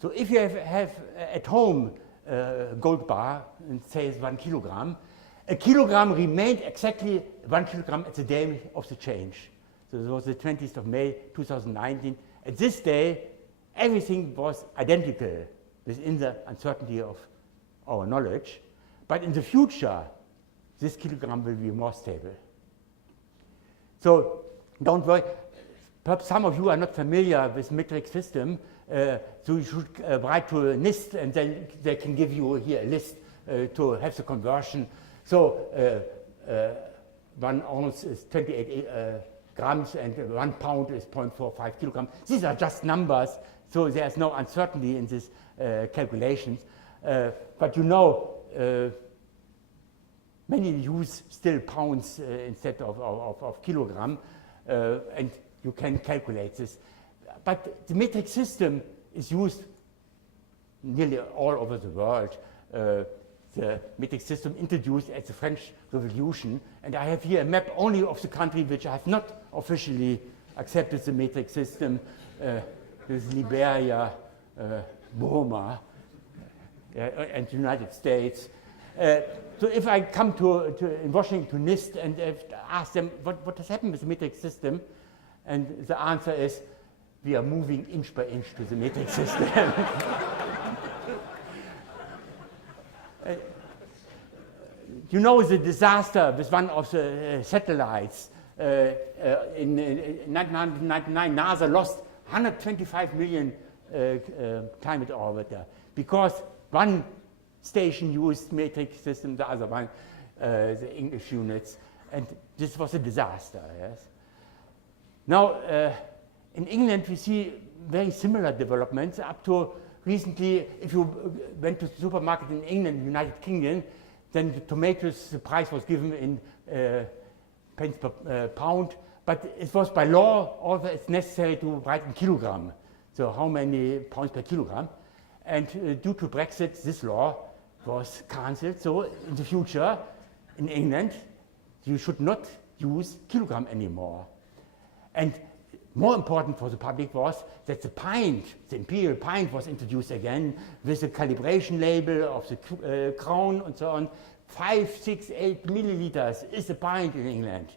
So if you have at home a gold bar and say it's 1 kilogram, a kilogram remained exactly 1 kilogram at the day of the change. So it was the 20th of May 2019. At this day, everything was identical within the uncertainty of our knowledge. But in the future, this kilogram will be more stable. So don't worry. Perhaps some of you are not familiar with metric system, so you should write to NIST, and then they can give you here a list to have the conversion. So 1 ounce is 28 grams, and 1 pound is 0.45 kilograms. These are just numbers, so there's no uncertainty in these calculations. But you know, many use still pounds instead of kilogram, and you can calculate this. But the metric system is used nearly all over the world. The metric system introduced at the French Revolution, and I have here a map only of the country which have not officially accepted the metric system. This is Liberia, Burma, and the United States. So if I come in Washington to NIST and ask them what has happened with the metric system, and the answer is, we are moving inch by inch to the metric system. You know the disaster with one of the satellites. In 1999, NASA lost 125 million climate orbiter because one station used metric system, the other one, the English units, and this was a disaster, yes. Now, in England, we see very similar developments. Up to recently, if you went to the supermarket in England, United Kingdom, then the tomatoes, the price was given in pence per pound, but it was by law, also it's necessary to write in kilogram. So how many pounds per kilogram? And due to Brexit, this law was cancelled. So in the future, in England, you should not use kilogram anymore. And more important for the public was that the pint, the imperial pint, was introduced again with a calibration label of the crown and so on. 5, 6, 8 milliliters is a pint in England.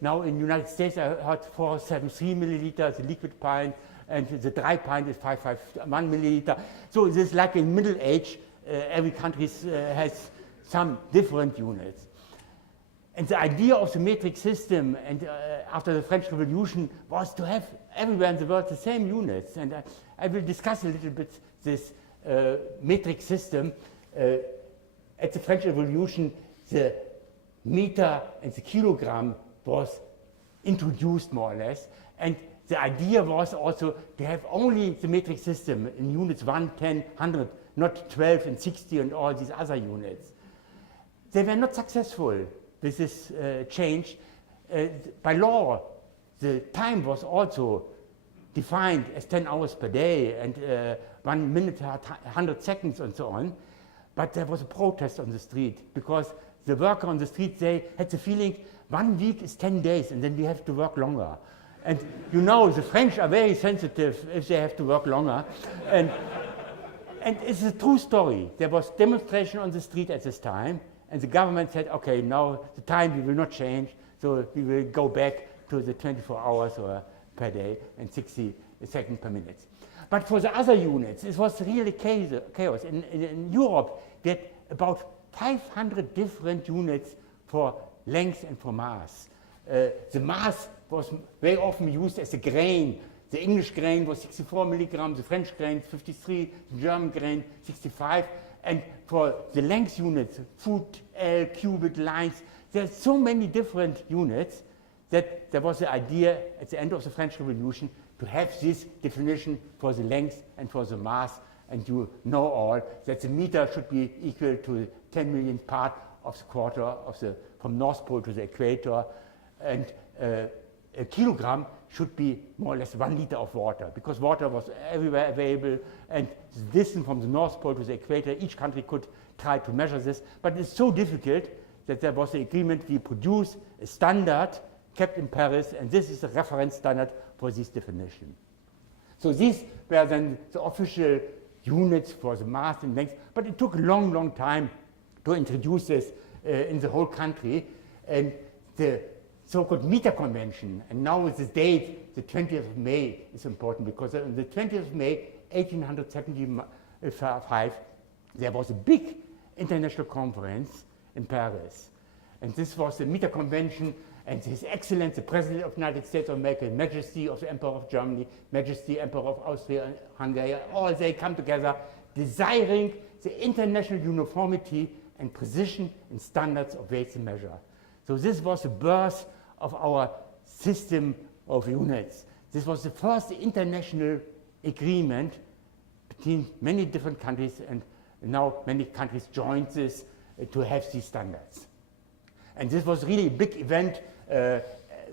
Now in the United States I heard 473 milliliters, the liquid pint, and the dry pint is 551 milliliter. So this is like in Middle Age, every country has some different units. And the idea of the metric system and after the French Revolution was to have everywhere in the world the same units. And I will discuss a little bit this metric system. At the French Revolution, the meter and the kilogram was introduced more or less. And the idea was also to have only the metric system in units 1, 10, 100, not 12 and 60 and all these other units. They were not successful with this change. By law, the time was also defined as 10 hours per day and 1 minute, 100 seconds and so on. But there was a protest on the street because the worker on the street, they had the feeling 1 week is 10 days and then we have to work longer. And you know, the French are very sensitive if they have to work longer. And it's a true story. There was demonstration on the street at this time, and the government said, okay, now the time we will not change, so we will go back to the 24 hours or per day and 60 seconds per minute. But for the other units, it was really chaos. In Europe, we had about 500 different units for length and for mass. The mass was very often used as a grain. The English grain was 64 milligrams, the French grain 53, the German grain 65. And for the length units, foot, L, cubit, lines, there are so many different units that there was the idea at the end of the French Revolution to have this definition for the length and for the mass. And you know all that the meter should be equal to 10 millionth part of the quarter of from North Pole to the equator. And a kilogram should be more or less 1 liter of water, because water was everywhere available, and the distance from the North Pole to the equator, each country could try to measure this, but it's so difficult that there was an agreement we produce a standard kept in Paris, and this is a reference standard for this definition. So these were then the official units for the mass and length, but it took a long, long time to introduce this in the whole country, and the so-called meter convention, and now with the date, the 20th of May is important, because on the 20th of May, 1875, there was a big international conference in Paris. And this was the meter convention, and His Excellency, the President of the United States of America, Majesty of the Emperor of Germany, Majesty Emperor of Austria and Hungary, all they come together desiring the international uniformity and precision in standards of weights and measure. So this was the birth of our system of units. This was the first international agreement between many different countries, and now many countries joined this to have these standards. And this was really a big event.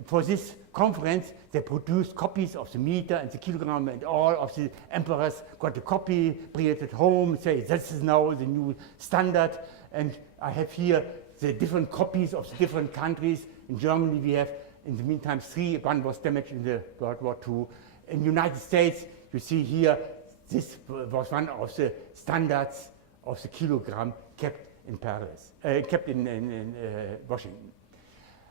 For this conference, they produced copies of the meter and the kilogram, and all of the emperors got a copy, bring it at home, say this is now the new standard. And I have here the different copies of the different countries. In Germany, we have, in the meantime, 3. One was damaged in the World War II. In the United States, you see here, this was one of the standards of the kilogram kept in Paris, kept in Washington.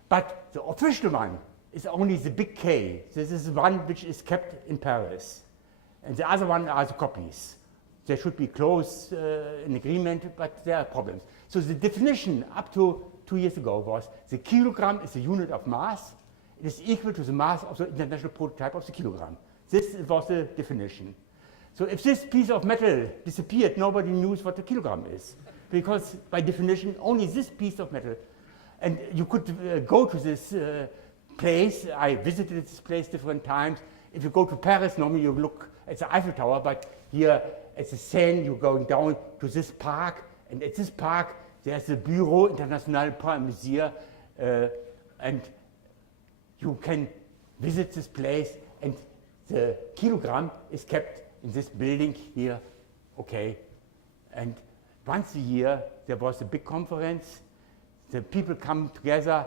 But the official one is only the big K. This is the one which is kept in Paris. And the other one are the copies. They should be close in agreement, but there are problems. So the definition up to 2 years ago was the kilogram is a unit of mass. It is equal to the mass of the international prototype of the kilogram. This was the definition. So if this piece of metal disappeared, nobody knew what a kilogram is, because by definition, only this piece of metal. And you could go to this place. I visited this place different times. If you go to Paris, normally you look at the Eiffel Tower, but here at the Seine, you're going down to this park, and at this park, there's the Bureau International pour la Mesure, and you can visit this place, and the kilogram is kept in this building here, okay. And once a year, there was a big conference. The people come together,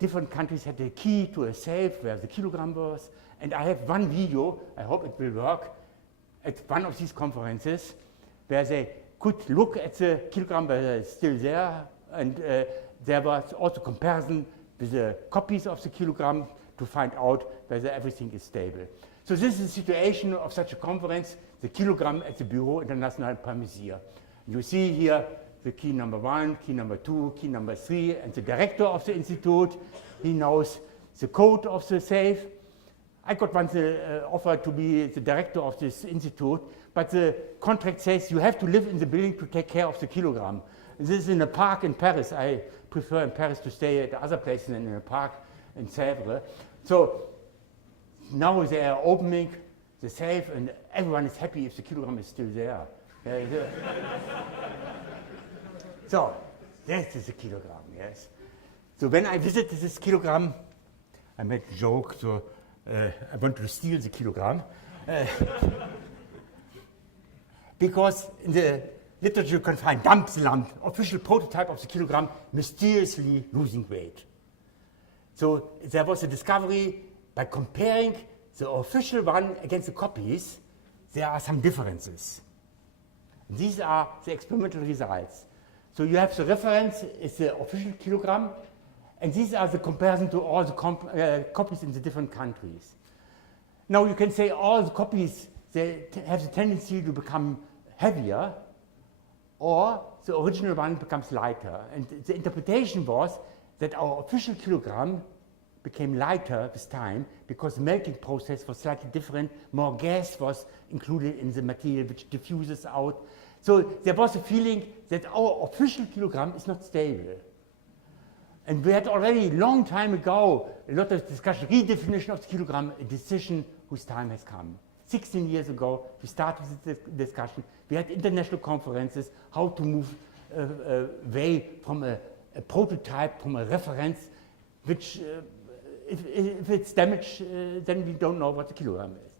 different countries had a key to a safe where the kilogram was. And I have one video, I hope it will work, at one of these conferences where they could look at the kilogram whether it's still there, and there was also comparison with the copies of the kilogram to find out whether everything is stable. So this is the situation of such a conference, the kilogram at the Bureau International par Mesure. You see here the key number 1, key number 2, key number 3, and the director of the institute. He knows the code of the safe. I got once offer to be the director of this institute, but the contract says you have to live in the building to take care of the kilogram. This is in a park in Paris. I prefer in Paris to stay at other places than in a park in Sèvres. So now they are opening the safe, and everyone is happy if the kilogram is still there. So this is a kilogram, yes. So when I visited this kilogram, I made a joke, so I want to steal the kilogram. Because in the literature you can find Dampflamp, official prototype of the kilogram, mysteriously losing weight. So there was a discovery by comparing the official one against the copies, there are some differences. These are the experimental results. So you have the reference, is the official kilogram, and these are the comparison to all the copies in the different countries. Now you can say all the copies, they have the tendency to become heavier, or the original one becomes lighter. And the interpretation was that our official kilogram became lighter with time because the melting process was slightly different. More gas was included in the material which diffuses out. So there was a feeling that our official kilogram is not stable. And we had already a long time ago a lot of discussion, redefinition of the kilogram, a decision whose time has come. 16 years ago, we started this discussion. We had international conferences, how to move away from a prototype, from a reference, which if it's damaged, then we don't know what the kilogram is.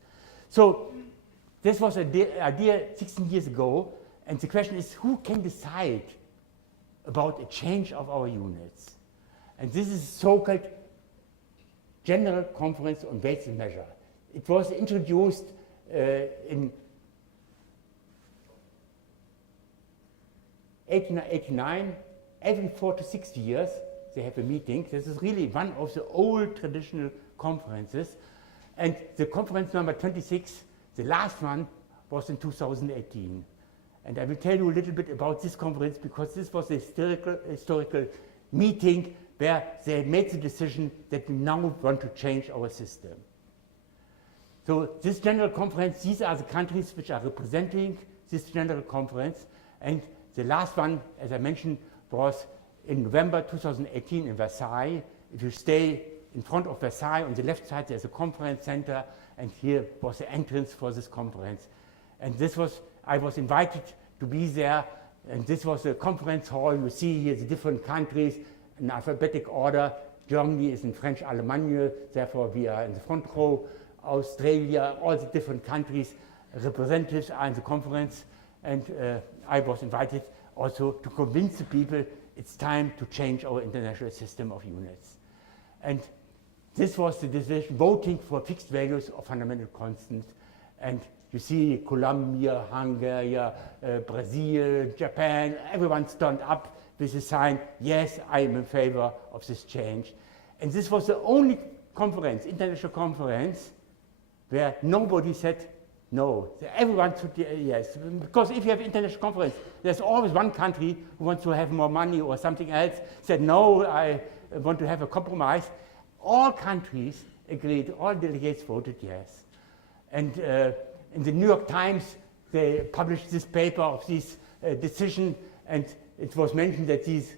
So this was an idea 16 years ago, and the question is, who can decide about a change of our units? And this is so-called General Conference on Weights and Measure. It was introduced in 1889. Every 4 to 6 years they have a meeting. This is really one of the old traditional conferences. And the conference number 26, the last one, was in 2018. And I will tell you a little bit about this conference because this was a historical meeting where they made the decision that we now want to change our system. So this general conference, these are the countries which are representing this general conference. And the last one, as I mentioned, was in November 2018 in Versailles. If you stay in front of Versailles, on the left side there's a conference center, and here was the entrance for this conference. And this was, I was invited to be there, and this was a conference hall. You see here the different countries in alphabetic order. Germany is in French Allemagne, therefore we are in the front row. Australia, all the different countries, representatives are in the conference, and I was invited also to convince the people it's time to change our international system of units. And this was the decision, voting for fixed values of fundamental constants. And you see Colombia, Hungary, Brazil, Japan, everyone stood up with a sign, yes, I am in favor of this change. And this was the only conference, international conference, where nobody said no. Everyone should yes. Because if you have international conference, there's always one country who wants to have more money or something else, said no, I want to have a compromise. All countries agreed, all delegates voted yes. And in the New York Times, they published this paper of this decision, and it was mentioned that these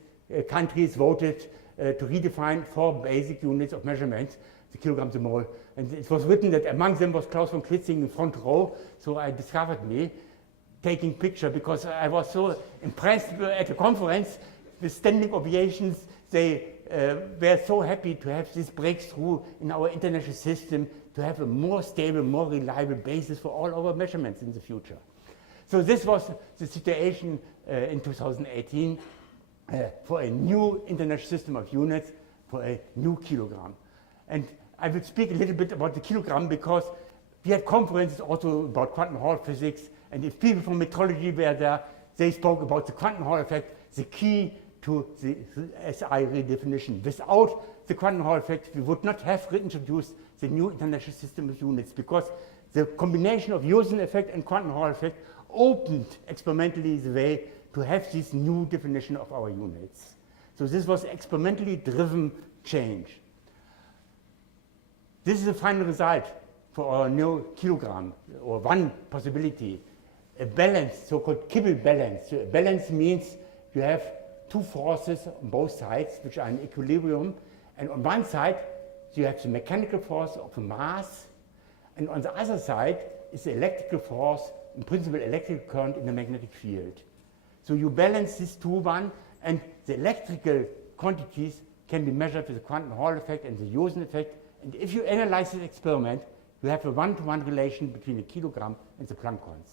countries voted to redefine 4 basic units of measurement, the kilogram, the mole. And it was written that among them was Klaus von Klitzing in the front row, so I discovered me taking picture because I was so impressed at the conference with standing ovations. They were so happy to have this breakthrough in our international system, to have a more stable, more reliable basis for all our measurements in the future. So this was the situation in 2018 for a new international system of units for a new kilogram. And I will speak a little bit about the kilogram because we had conferences also about quantum Hall physics, and if people from metrology were there, they spoke about the quantum Hall effect, the key to the SI redefinition. Without the quantum Hall effect, we would not have reintroduced the new international system of units, because the combination of Josephson effect and quantum Hall effect opened experimentally the way to have this new definition of our units. So this was experimentally driven change. This is the final result for our new kilogram, or one possibility, a balance, so-called Kibble balance. So a balance means you have two forces on both sides which are in equilibrium, and on one side you have the mechanical force of a mass, and on the other side is the electrical force, in principle electrical current in the magnetic field. So you balance these two one, and the electrical quantities can be measured with the quantum Hall effect and the Josephson effect, and if you analyze this experiment, you have a one-to-one relation between the kilogram and the Planck constant.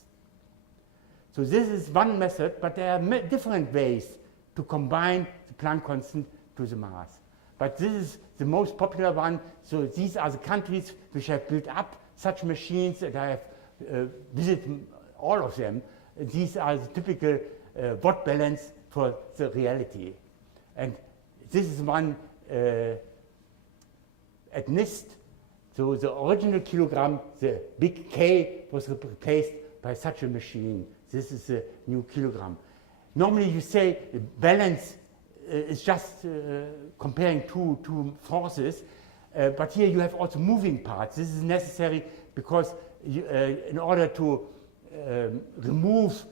So this is one method, but there are different ways to combine the Planck constant to the mass. But this is the most popular one. So these are the countries which have built up such machines, and I have visited all of them. These are the typical Watt balance for the reality. And this is one at NIST. So the original kilogram, the big K, was replaced by such a machine. This is a new kilogram. Normally you say balance is just comparing two forces, but here you have also moving parts. This is necessary because you, in order to remove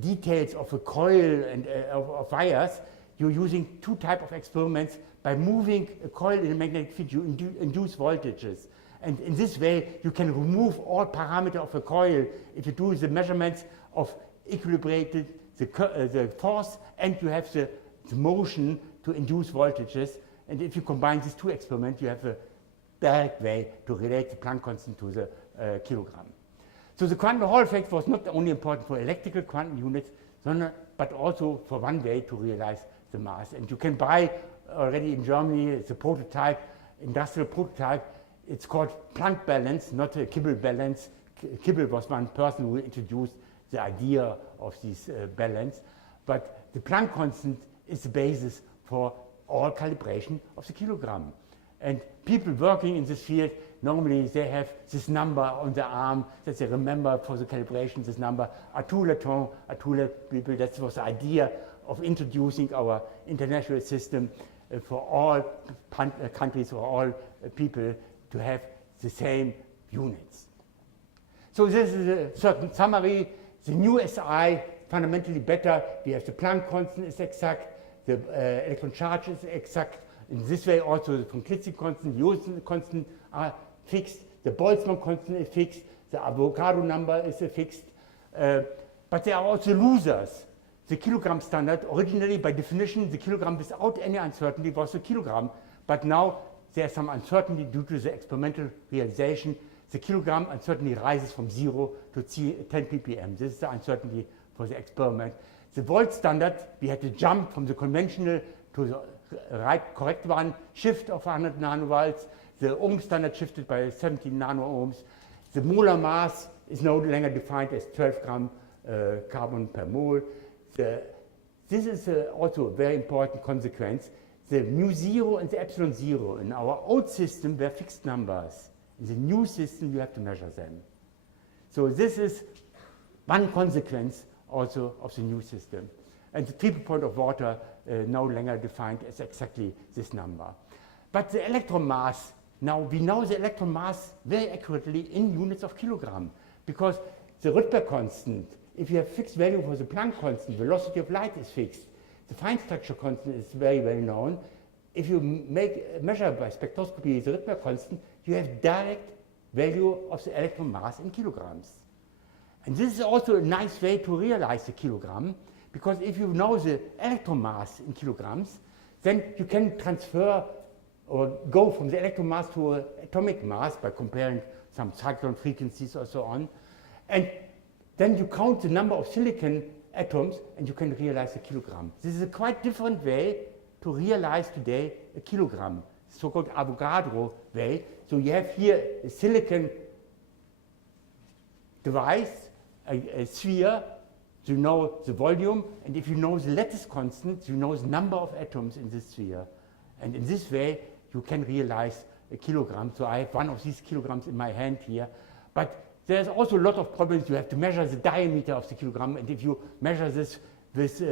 details of a coil and of wires, you're using two types of experiments. By moving a coil in a magnetic field, you induce voltages. And in this way, you can remove all parameters of a coil if you do the measurements of equilibrated the force, and you have the motion to induce voltages. And if you combine these two experiments, you have a direct way to relate the Planck constant to the kilogram. So the quantum Hall effect was not only important for electrical quantum units, but also for one way to realize the mass. And you can buy already in Germany the prototype, industrial prototype. It's called Planck balance, not a Kibble balance. Kibble was one person who introduced the idea of this balance. But the Planck constant is the basis for all calibration of the kilogram. And people working in this field, normally they have this number on the arm that they remember for the calibration, this number, Arthur people, that was the idea of introducing our international system for all countries or all people to have the same units. So this is a certain summary. The new SI, fundamentally better. We have the Planck constant is exact, the electron charge is exact. In this way also the von Klitzing constant, the Josephson constant are fixed, the Boltzmann constant is fixed, the Avogadro number is fixed. But there are also losers. The kilogram standard, originally by definition, the kilogram without any uncertainty was the kilogram, but now there's some uncertainty due to the experimental realization. The kilogram uncertainty rises from 0 to 10 ppm. This is the uncertainty for the experiment. The volt standard, we had to jump from the conventional to the correct one, shift of 100 nanovolts. The ohm standard shifted by 17 nano-ohms. The molar mass is no longer defined as 12 gram carbon per mole. This is also a very important consequence. The mu zero and the epsilon zero in our old system were fixed numbers. In the new system, you have to measure them. So this is one consequence also of the new system. And the triple point of water no longer defined as exactly this number. But the electron mass, now we know the electron mass very accurately in units of kilogram, because the Rydberg constant, if you have fixed value for the Planck constant, velocity of light is fixed. The fine structure constant is very well known. If you measure by spectroscopy the Rydberg constant, you have direct value of the electron mass in kilograms. And this is also a nice way to realize the kilogram, because if you know the electron mass in kilograms, then you can transfer or go from the electron mass to an atomic mass by comparing some cyclone frequencies or so on. And then you count the number of silicon atoms and you can realize the kilogram. This is a quite different way to realize today a kilogram, so-called Avogadro way. So you have here a silicon device, a sphere, you know the volume, and if you know the lattice constant, you know the number of atoms in this sphere. And in this way, you can realize a kilogram. So I have one of these kilograms in my hand here. But there's also a lot of problems. You have to measure the diameter of the kilogram, and if you measure this with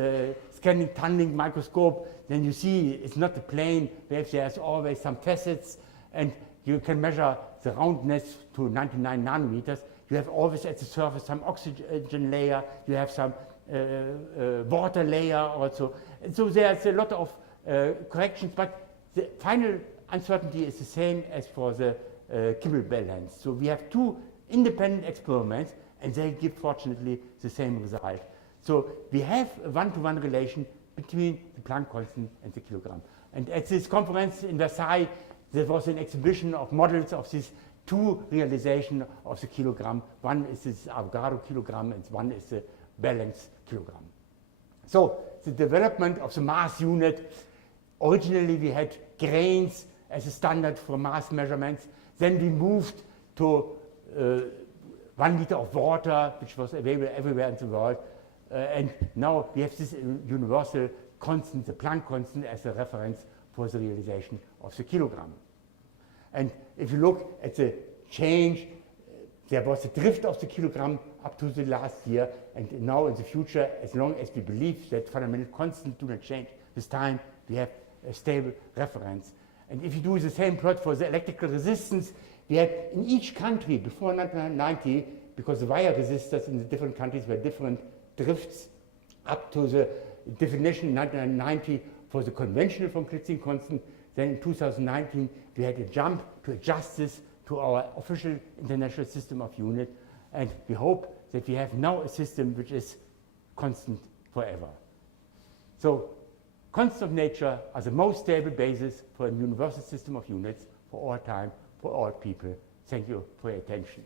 scanning tunneling microscope, then you see it's not a plane where there's always some facets, and you can measure the roundness to 99 nanometers. You have always at the surface some oxygen layer, you have some water layer also. And so there's a lot of corrections, but the final uncertainty is the same as for the Kimball balance. So we have two independent experiments, and they give fortunately the same result. So we have a one-to-one relation between the Planck constant and the kilogram. And at this conference in Versailles, there was an exhibition of models of these two realization of the kilogram. One is this Avogadro kilogram, and one is the balance kilogram. So the development of the mass unit, originally we had grains as a standard for mass measurements. Then we moved to 1 liter of water, which was available everywhere in the world. And now we have this universal constant, the Planck constant, as a reference for the realization of the kilogram. And if you look at the change, there was a drift of the kilogram up to the last year, and now in the future, as long as we believe that fundamental constants do not change with time, we have a stable reference. And if you do the same plot for the electrical resistance, we had in each country before 1990, because the wire resistors in the different countries were different drifts, up to the definition in 1990 for the conventional von Klitzing constant. Then in 2019, we had a jump to adjust this to our official international system of unit, and we hope that we have now a system which is constant forever. So constants of nature are the most stable basis for a universal system of units for all time, for all people. Thank you for your attention.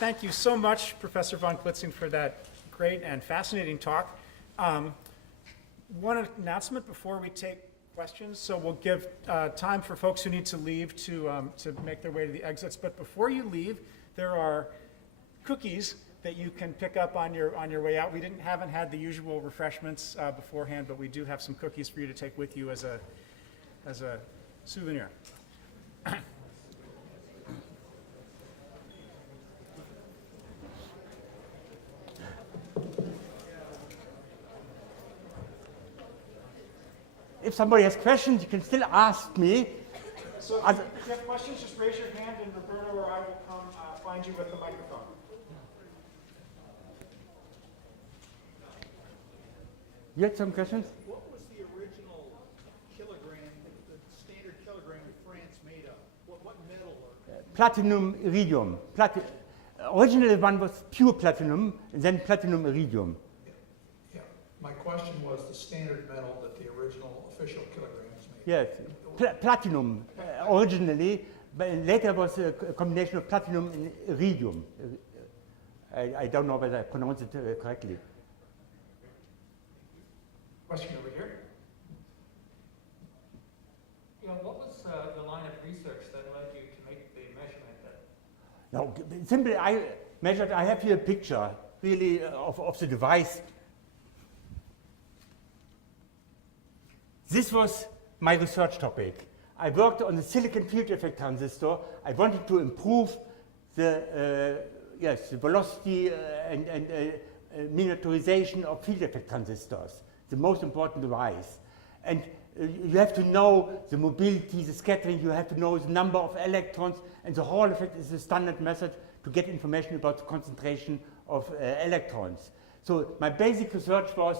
Thank you so much, Professor von Klitzing, for that great and fascinating talk. One announcement before we take questions. So we'll give time for folks who need to leave to make their way to the exits. But before you leave, there are cookies that you can pick up on your way out. We haven't had the usual refreshments beforehand, but we do have some cookies for you to take with you as a souvenir. If somebody has questions, you can still ask me. So if you have questions, just raise your hand, and Roberto or I will come find you with the microphone. You had some questions? What was the original kilogram, the standard kilogram of France made of? What metal? Platinum, iridium. Originally one was pure platinum, and then platinum, iridium. Yeah, my question was the standard metal that the original official kilogram was made Yes, platinum originally, but later was a combination of platinum and iridium. I don't know whether I pronounced it correctly. Question over here. Yeah, what was the line of research that led you to make the measurement that? No, simply I have here a picture really of the device. This was my research topic. I worked on the silicon field effect transistor. I wanted to improve the velocity and miniaturization of field effect transistors, the most important device. And you have to know the mobility, the scattering, you have to know the number of electrons, and the Hall effect is the standard method to get information about the concentration of electrons. So my basic research was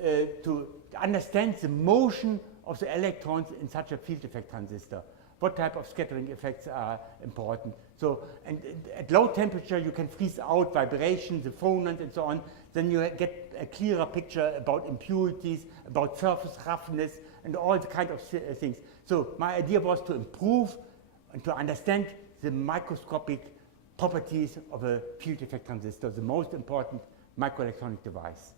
to understand the motion of the electrons in such a field effect transistor. what type of scattering effects are important. So, and at low temperature you can freeze out vibrations, the phonons and so on, then you get a clearer picture about impurities, about surface roughness, and all the kind of things. So my idea was to improve and to understand the microscopic properties of a field effect transistor, the most important microelectronic device.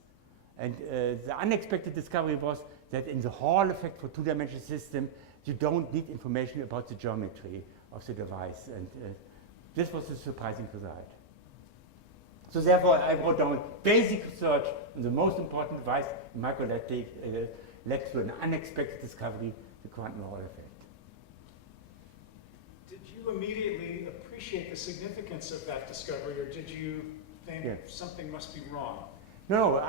And the unexpected discovery was that in the Hall effect for two-dimensional system, you don't need information about the geometry of the device. And this was a surprising result. So therefore, I wrote down basic research on the most important device in microelectric led to an unexpected discovery, the quantum Hall effect. Did you immediately appreciate the significance of that discovery, or did you think something must be wrong? No,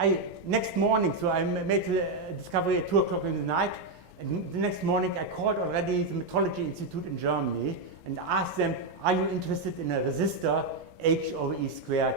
next morning, so I made the discovery at 2 o'clock in the night, and the next morning I called already the Metrology Institute in Germany and asked them, are you interested in a resistor, H over E squared?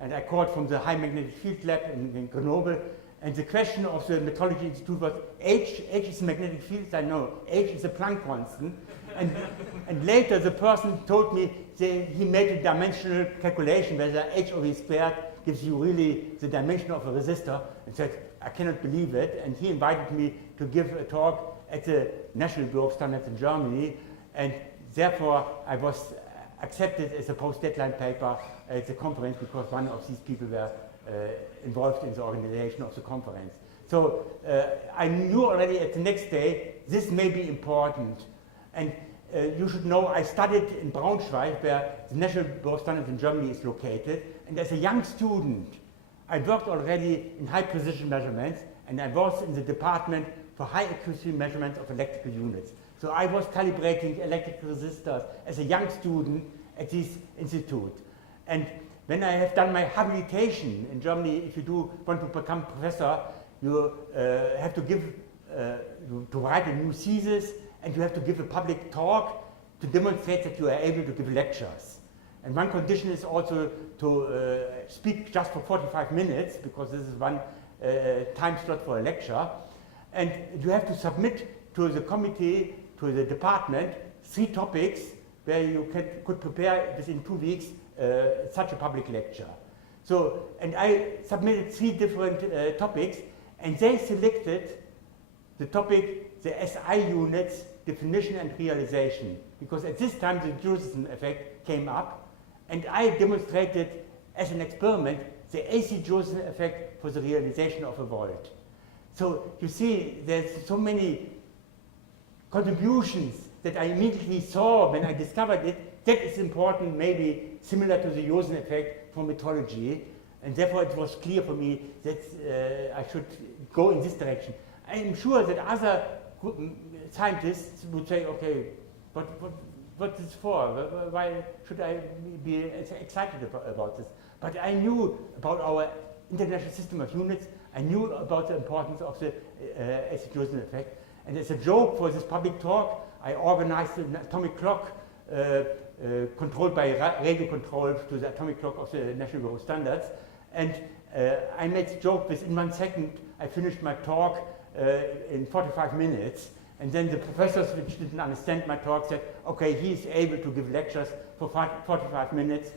And I called from the High Magnetic Field Lab in Grenoble, and the question of the Metrology Institute was, H is a magnetic field? I know, H is a Planck constant. And later the person told me he made a dimensional calculation whether H over E squared gives you really the dimension of a resistor, and said, I cannot believe it. And he invited me to give a talk at the National Bureau of Standards in Germany, and therefore I was accepted as a post-deadline paper at the conference because one of these people were involved in the organization of the conference. So I knew already at the next day, this may be important. And you should know, I studied in Braunschweig, where the National Bureau of Standards in Germany is located. And as a young student, I worked already in high precision measurements, and I was in the department for high accuracy measurements of electrical units. So I was calibrating electrical resistors as a young student at this institute. And when I have done my habilitation in Germany, if you want to become professor, you have to to write a new thesis, and you have to give a public talk to demonstrate that you are able to give lectures. And one condition is also to speak just for 45 minutes, because this is one time slot for a lecture. And you have to submit to the committee, to the department, 3 topics where you could prepare within 2 weeks such a public lecture. So, and I submitted 3 different topics, and they selected the topic, the SI units, definition and realization, because at this time the Josephson effect came up, and I demonstrated as an experiment the AC Josephson effect for the realization of a volt. So you see, there's so many contributions that I immediately saw when I discovered it. That is important, maybe similar to the Josephson effect for metrology, and therefore it was clear for me that I should go in this direction. I am sure that other scientists would say, okay, what is this for? Why should I be excited about this? But I knew about our international system of units. I knew about the importance of the acid Josephson effect. And as a joke for this public talk, I organized an atomic clock controlled by radio control to the atomic clock of the National Bureau of Standards. And I made the joke within 1 second. I finished my talk in 45 minutes. And then the professors, which didn't understand my talk, said, okay, he is able to give lectures for 45 minutes.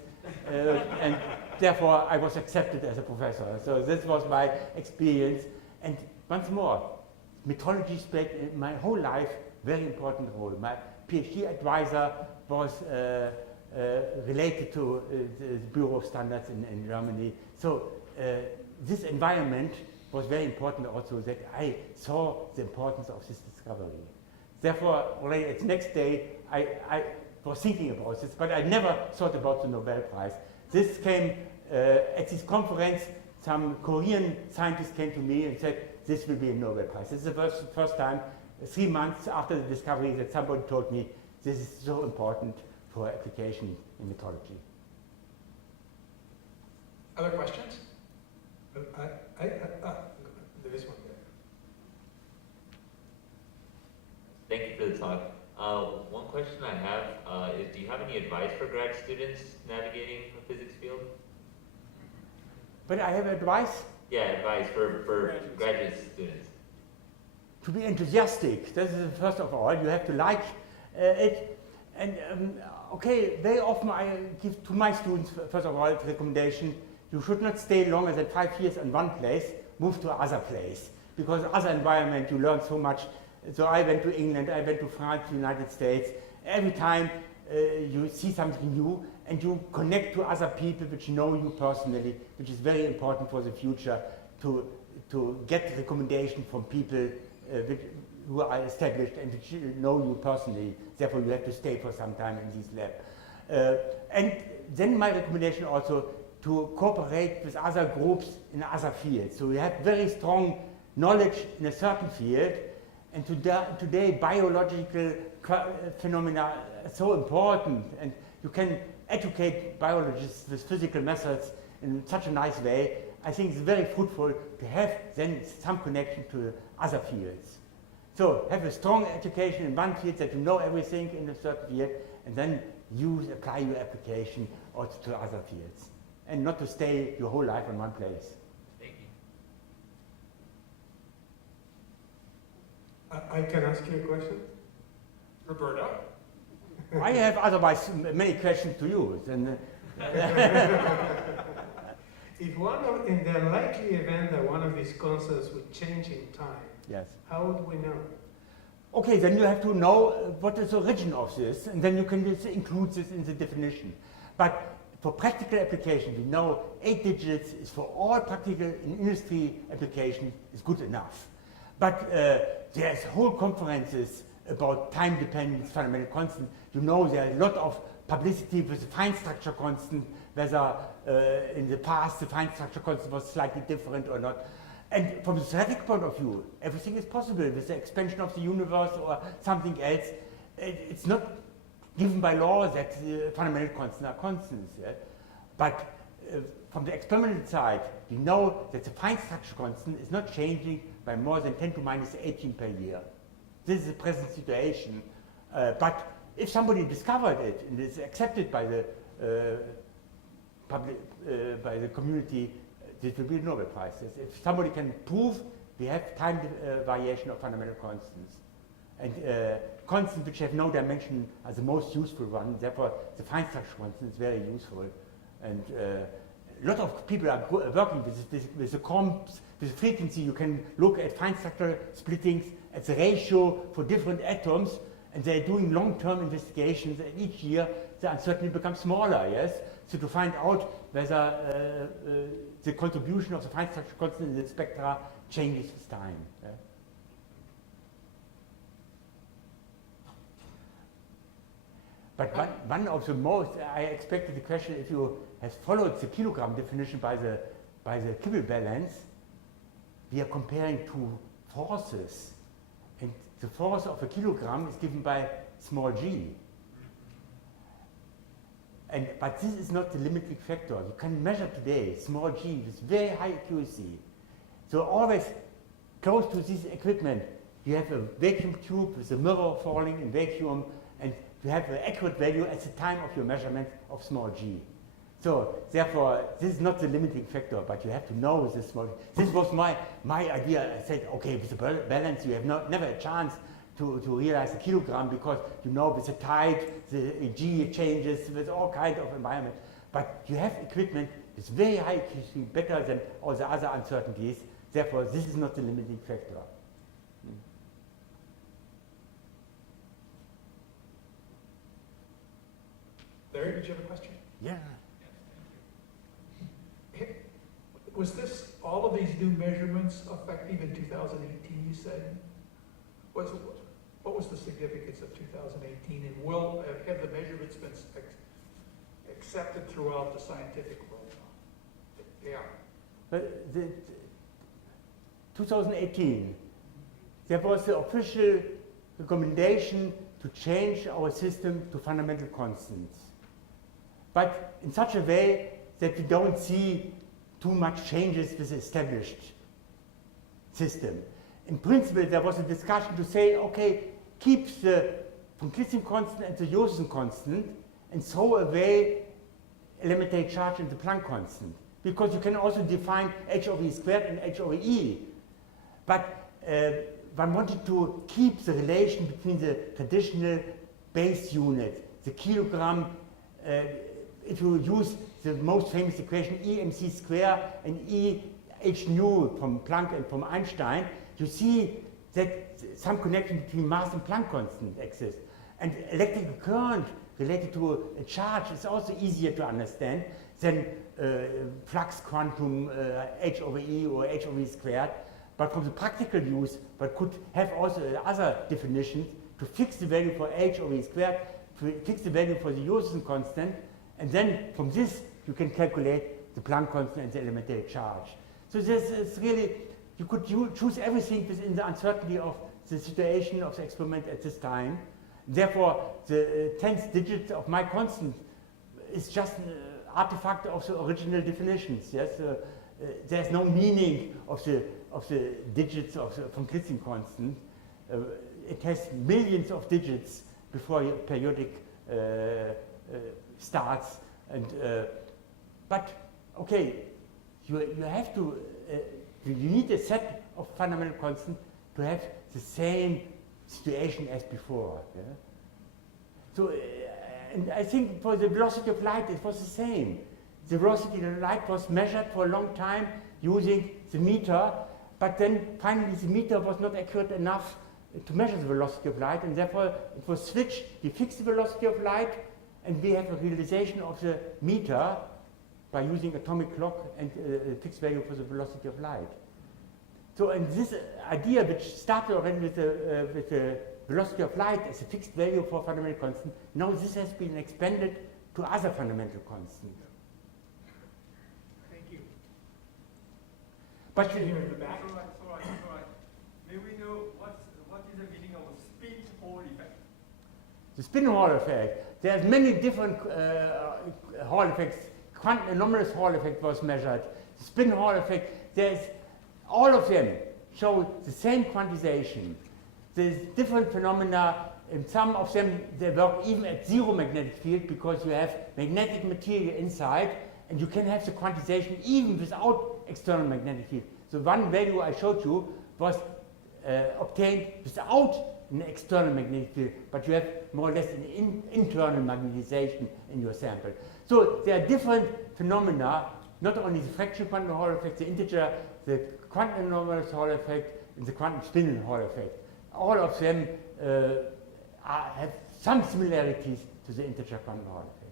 And therefore, I was accepted as a professor. So this was my experience. And once more, metrology played in my whole life very important role. My PhD advisor was related to the Bureau of Standards in Germany. So this environment was very important also, that I saw the importance of this discovery. Therefore, already at the next day, I was thinking about this, but I never thought about the Nobel Prize. This came at this conference. Some Korean scientists came to me and said, this will be a Nobel Prize. This is the first time, 3 months after the discovery, that somebody told me this is so important for application in metrology. Other questions? There is one there. Thank you for the talk. One question I have is, do you have any advice for grad students navigating the physics field? But I have advice Yeah, advice for graduate students. to be enthusiastic. This is first of all, you have to like Okay, very often I give to my students, first of all, the recommendation, you should not stay longer than 5 years in one place, move to other place. Because other environment, you learn so much. So I went to England, I went to France, United States. Every time you see something new and you connect to other people which know you personally, which is very important for the future to get recommendation from people who are established and which know you personally. Therefore, you have to stay for some time in this lab. And then my recommendation also to cooperate with other groups in other fields. So we have very strong knowledge in a certain field, and today biological phenomena are so important, and you can educate biologists with physical methods in such a nice way. I think it's very fruitful to have then some connection to other fields. So have a strong education in one field that you know everything in a certain field, and then apply your application also to other fields, and not to stay your whole life in one place. Thank you. I can ask you a question? Roberto? I have otherwise many questions to you. And, If in the unlikely event that one of these constants would change in time, yes. how would we know? Okay, then you have to know what is the origin of this, and then you can just include this in the definition. But for practical application, we know 8 digits is for all practical in industry application is good enough. But there's whole conferences about time dependence, fundamental constant. You know there are a lot of publicity with the fine structure constant, whether in the past the fine structure constant was slightly different or not. And from the theoretical point of view, everything is possible with the expansion of the universe or something else. It's not given by law that the fundamental constants are constants. Yeah? But from the experimental side, we know that the fine structure constant is not changing by more than 10 to minus 18 per year. This is the present situation. But if somebody discovered it and is accepted by the by the community, this will be a Nobel Prize. If somebody can prove we have time variation of fundamental constants, and constants which have no dimension are the most useful one, therefore the fine structure constant is very useful. And a lot of people are working with the comps, with the frequency. You can look at fine structure splittings, at the ratio for different atoms, and they're doing long-term investigations, and each year the uncertainty becomes smaller, yes? So to find out whether the contribution of the fine structure constant in the spectra changes with time. Yeah? But one of the most, I expected the question, if you have followed the kilogram definition by the Kibble balance, we are comparing two forces. And the force of a kilogram is given by small g. But this is not the limiting factor. You can measure today small g with very high accuracy. So always close to this equipment, you have a vacuum tube with a mirror falling in vacuum, and you have an accurate value at the time of your measurement of small g. So therefore, this is not the limiting factor, but you have to know this small. This was my idea. I said, okay, with the balance, you have never a chance to realize a kilogram, because you know with the tide, the G changes with all kinds of environment. But you have equipment with very high accuracy, better than all the other uncertainties. Therefore, this is not the limiting factor. Larry, did you have a question? Yeah. Was this, all of these new measurements effective in 2018, you said? What was the significance of 2018, and have the measurements been accepted throughout the scientific world? They are. But 2018, there was the official recommendation to change our system to fundamental constants. But in such a way that we don't see too much changes with the established system. In principle, there was a discussion to say, okay, keep the von Klitzing constant and the Josephson constant and throw away elementary charge and the Planck constant. Because you can also define h over e squared and h over e. But one wanted to keep the relation between the traditional base unit. The kilogram, if you use the most famous equation E mc square and E h nu from Planck and from Einstein, you see that some connection between mass and Planck constant exists. And electrical current related to a charge is also easier to understand than flux quantum h over E or h over E squared. But from the practical use, but could have also other definitions to fix the value for h over E squared, to fix the value for the Josephson constant, and then from this you can calculate the Planck constant and the elementary charge. So this is really, you could choose everything within the uncertainty of the situation of the experiment at this time. Therefore, the 10th digit of my constant is just an artifact of the original definitions. Yes, there's no meaning of the digits of the von Klitzing constant. It has millions of digits before your periodic starts, and but okay, you have to you need a set of fundamental constants to have the same situation as before. Yeah? So, and I think for the velocity of light it was the same. The velocity of light was measured for a long time using the meter, but then finally the meter was not accurate enough to measure the velocity of light, and therefore it was switched. We fixed the velocity of light, and we have a realization of the meter by using atomic clock and a fixed value for the velocity of light. So, and this idea, which started already with the velocity of light as a fixed value for fundamental constant, now this has been expanded to other fundamental constants. Thank you. But Here in the back. So right. May we know what is the meaning of spin Hall effect? the spin Hall effect, there's many different Hall effects. Quantum anomalous Hall effect was measured. The spin Hall effect, there's all of them show the same quantization. There's different phenomena. In some of them, they work even at zero magnetic field because you have magnetic material inside, and you can have the quantization even without external magnetic field. So one value I showed you was obtained without an external magnetic field, but you have more or less an internal magnetization in your sample. So there are different phenomena, not only the fraction quantum Hall effect, the integer, the quantum anomalous Hall effect, and the quantum spin Hall effect. All of them have some similarities to the integer quantum Hall effect.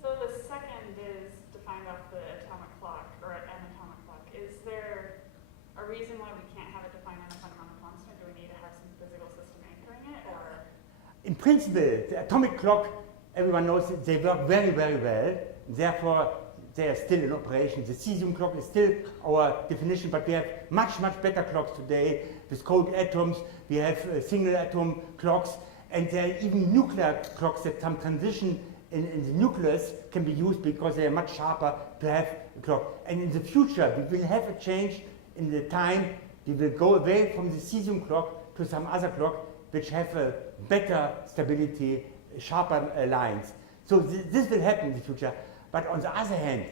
So the second is defined off the atomic clock, or an atomic clock. Is there a reason why we can't have it defined on a fundamental constant? Do we need to have some physical system anchoring it, or? In principle, the atomic clock, everyone knows that they work very, very well. Therefore, they are still in operation. The cesium clock is still our definition, but we have much, much better clocks today with cold atoms. We have single atom clocks, and there are even nuclear clocks that some transition in the nucleus can be used because they are much sharper to have a clock. And in the future, we will have a change in the time. We will go away from the cesium clock to some other clock which have a better stability, sharper lines. So this will happen in the future. But on the other hand,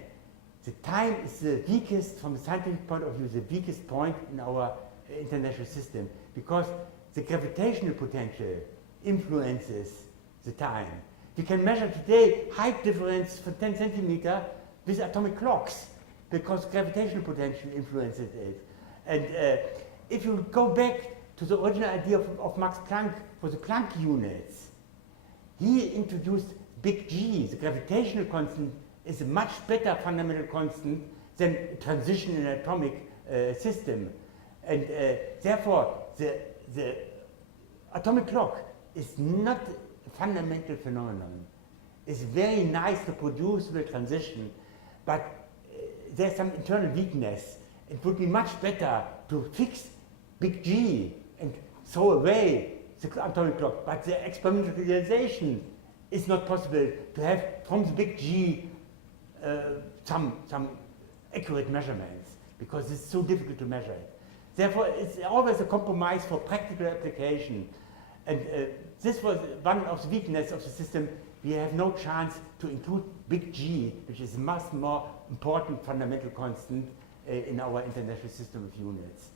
the time is the weakest, from the scientific point of view, the weakest point in our international system, because the gravitational potential influences the time. We can measure today height difference for 10 centimeter with atomic clocks, because gravitational potential influences it. And if you go back to the original idea of Max Planck for the Planck units, he introduced big G, the gravitational constant, is a much better fundamental constant than a transition in an atomic system. And therefore, the atomic clock is not a fundamental phenomenon. It's very nice reproducible transition, but there's some internal weakness. It would be much better to fix big G and throw away the atomic clock, but the experimental realization is not possible to have from the big G some accurate measurements, because it's so difficult to measure it. Therefore, it's always a compromise for practical application. And this was one of the weaknesses of the system. We have no chance to include big G, which is a much more important fundamental constant in our international system of units.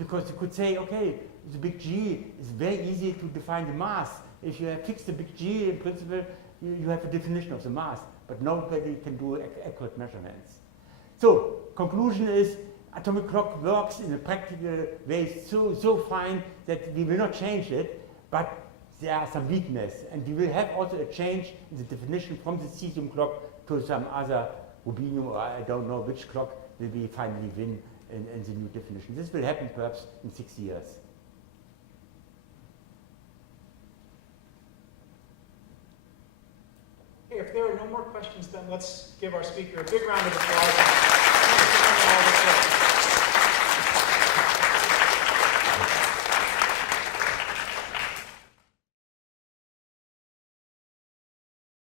Because you could say, okay, the big G is very easy to define the mass. If you have fixed the big G, in principle, you have a definition of the mass, but nobody can do accurate measurements. So, conclusion is, atomic clock works in a practical way so fine that we will not change it, but there are some weakness, and we will have also a change in the definition from the cesium clock to some other rubidium, or I don't know which clock will we finally win in the new definition. This will happen perhaps in 6 years. Okay, if there are no more questions, then let's give our speaker a big round of applause. Thanks for coming all this way.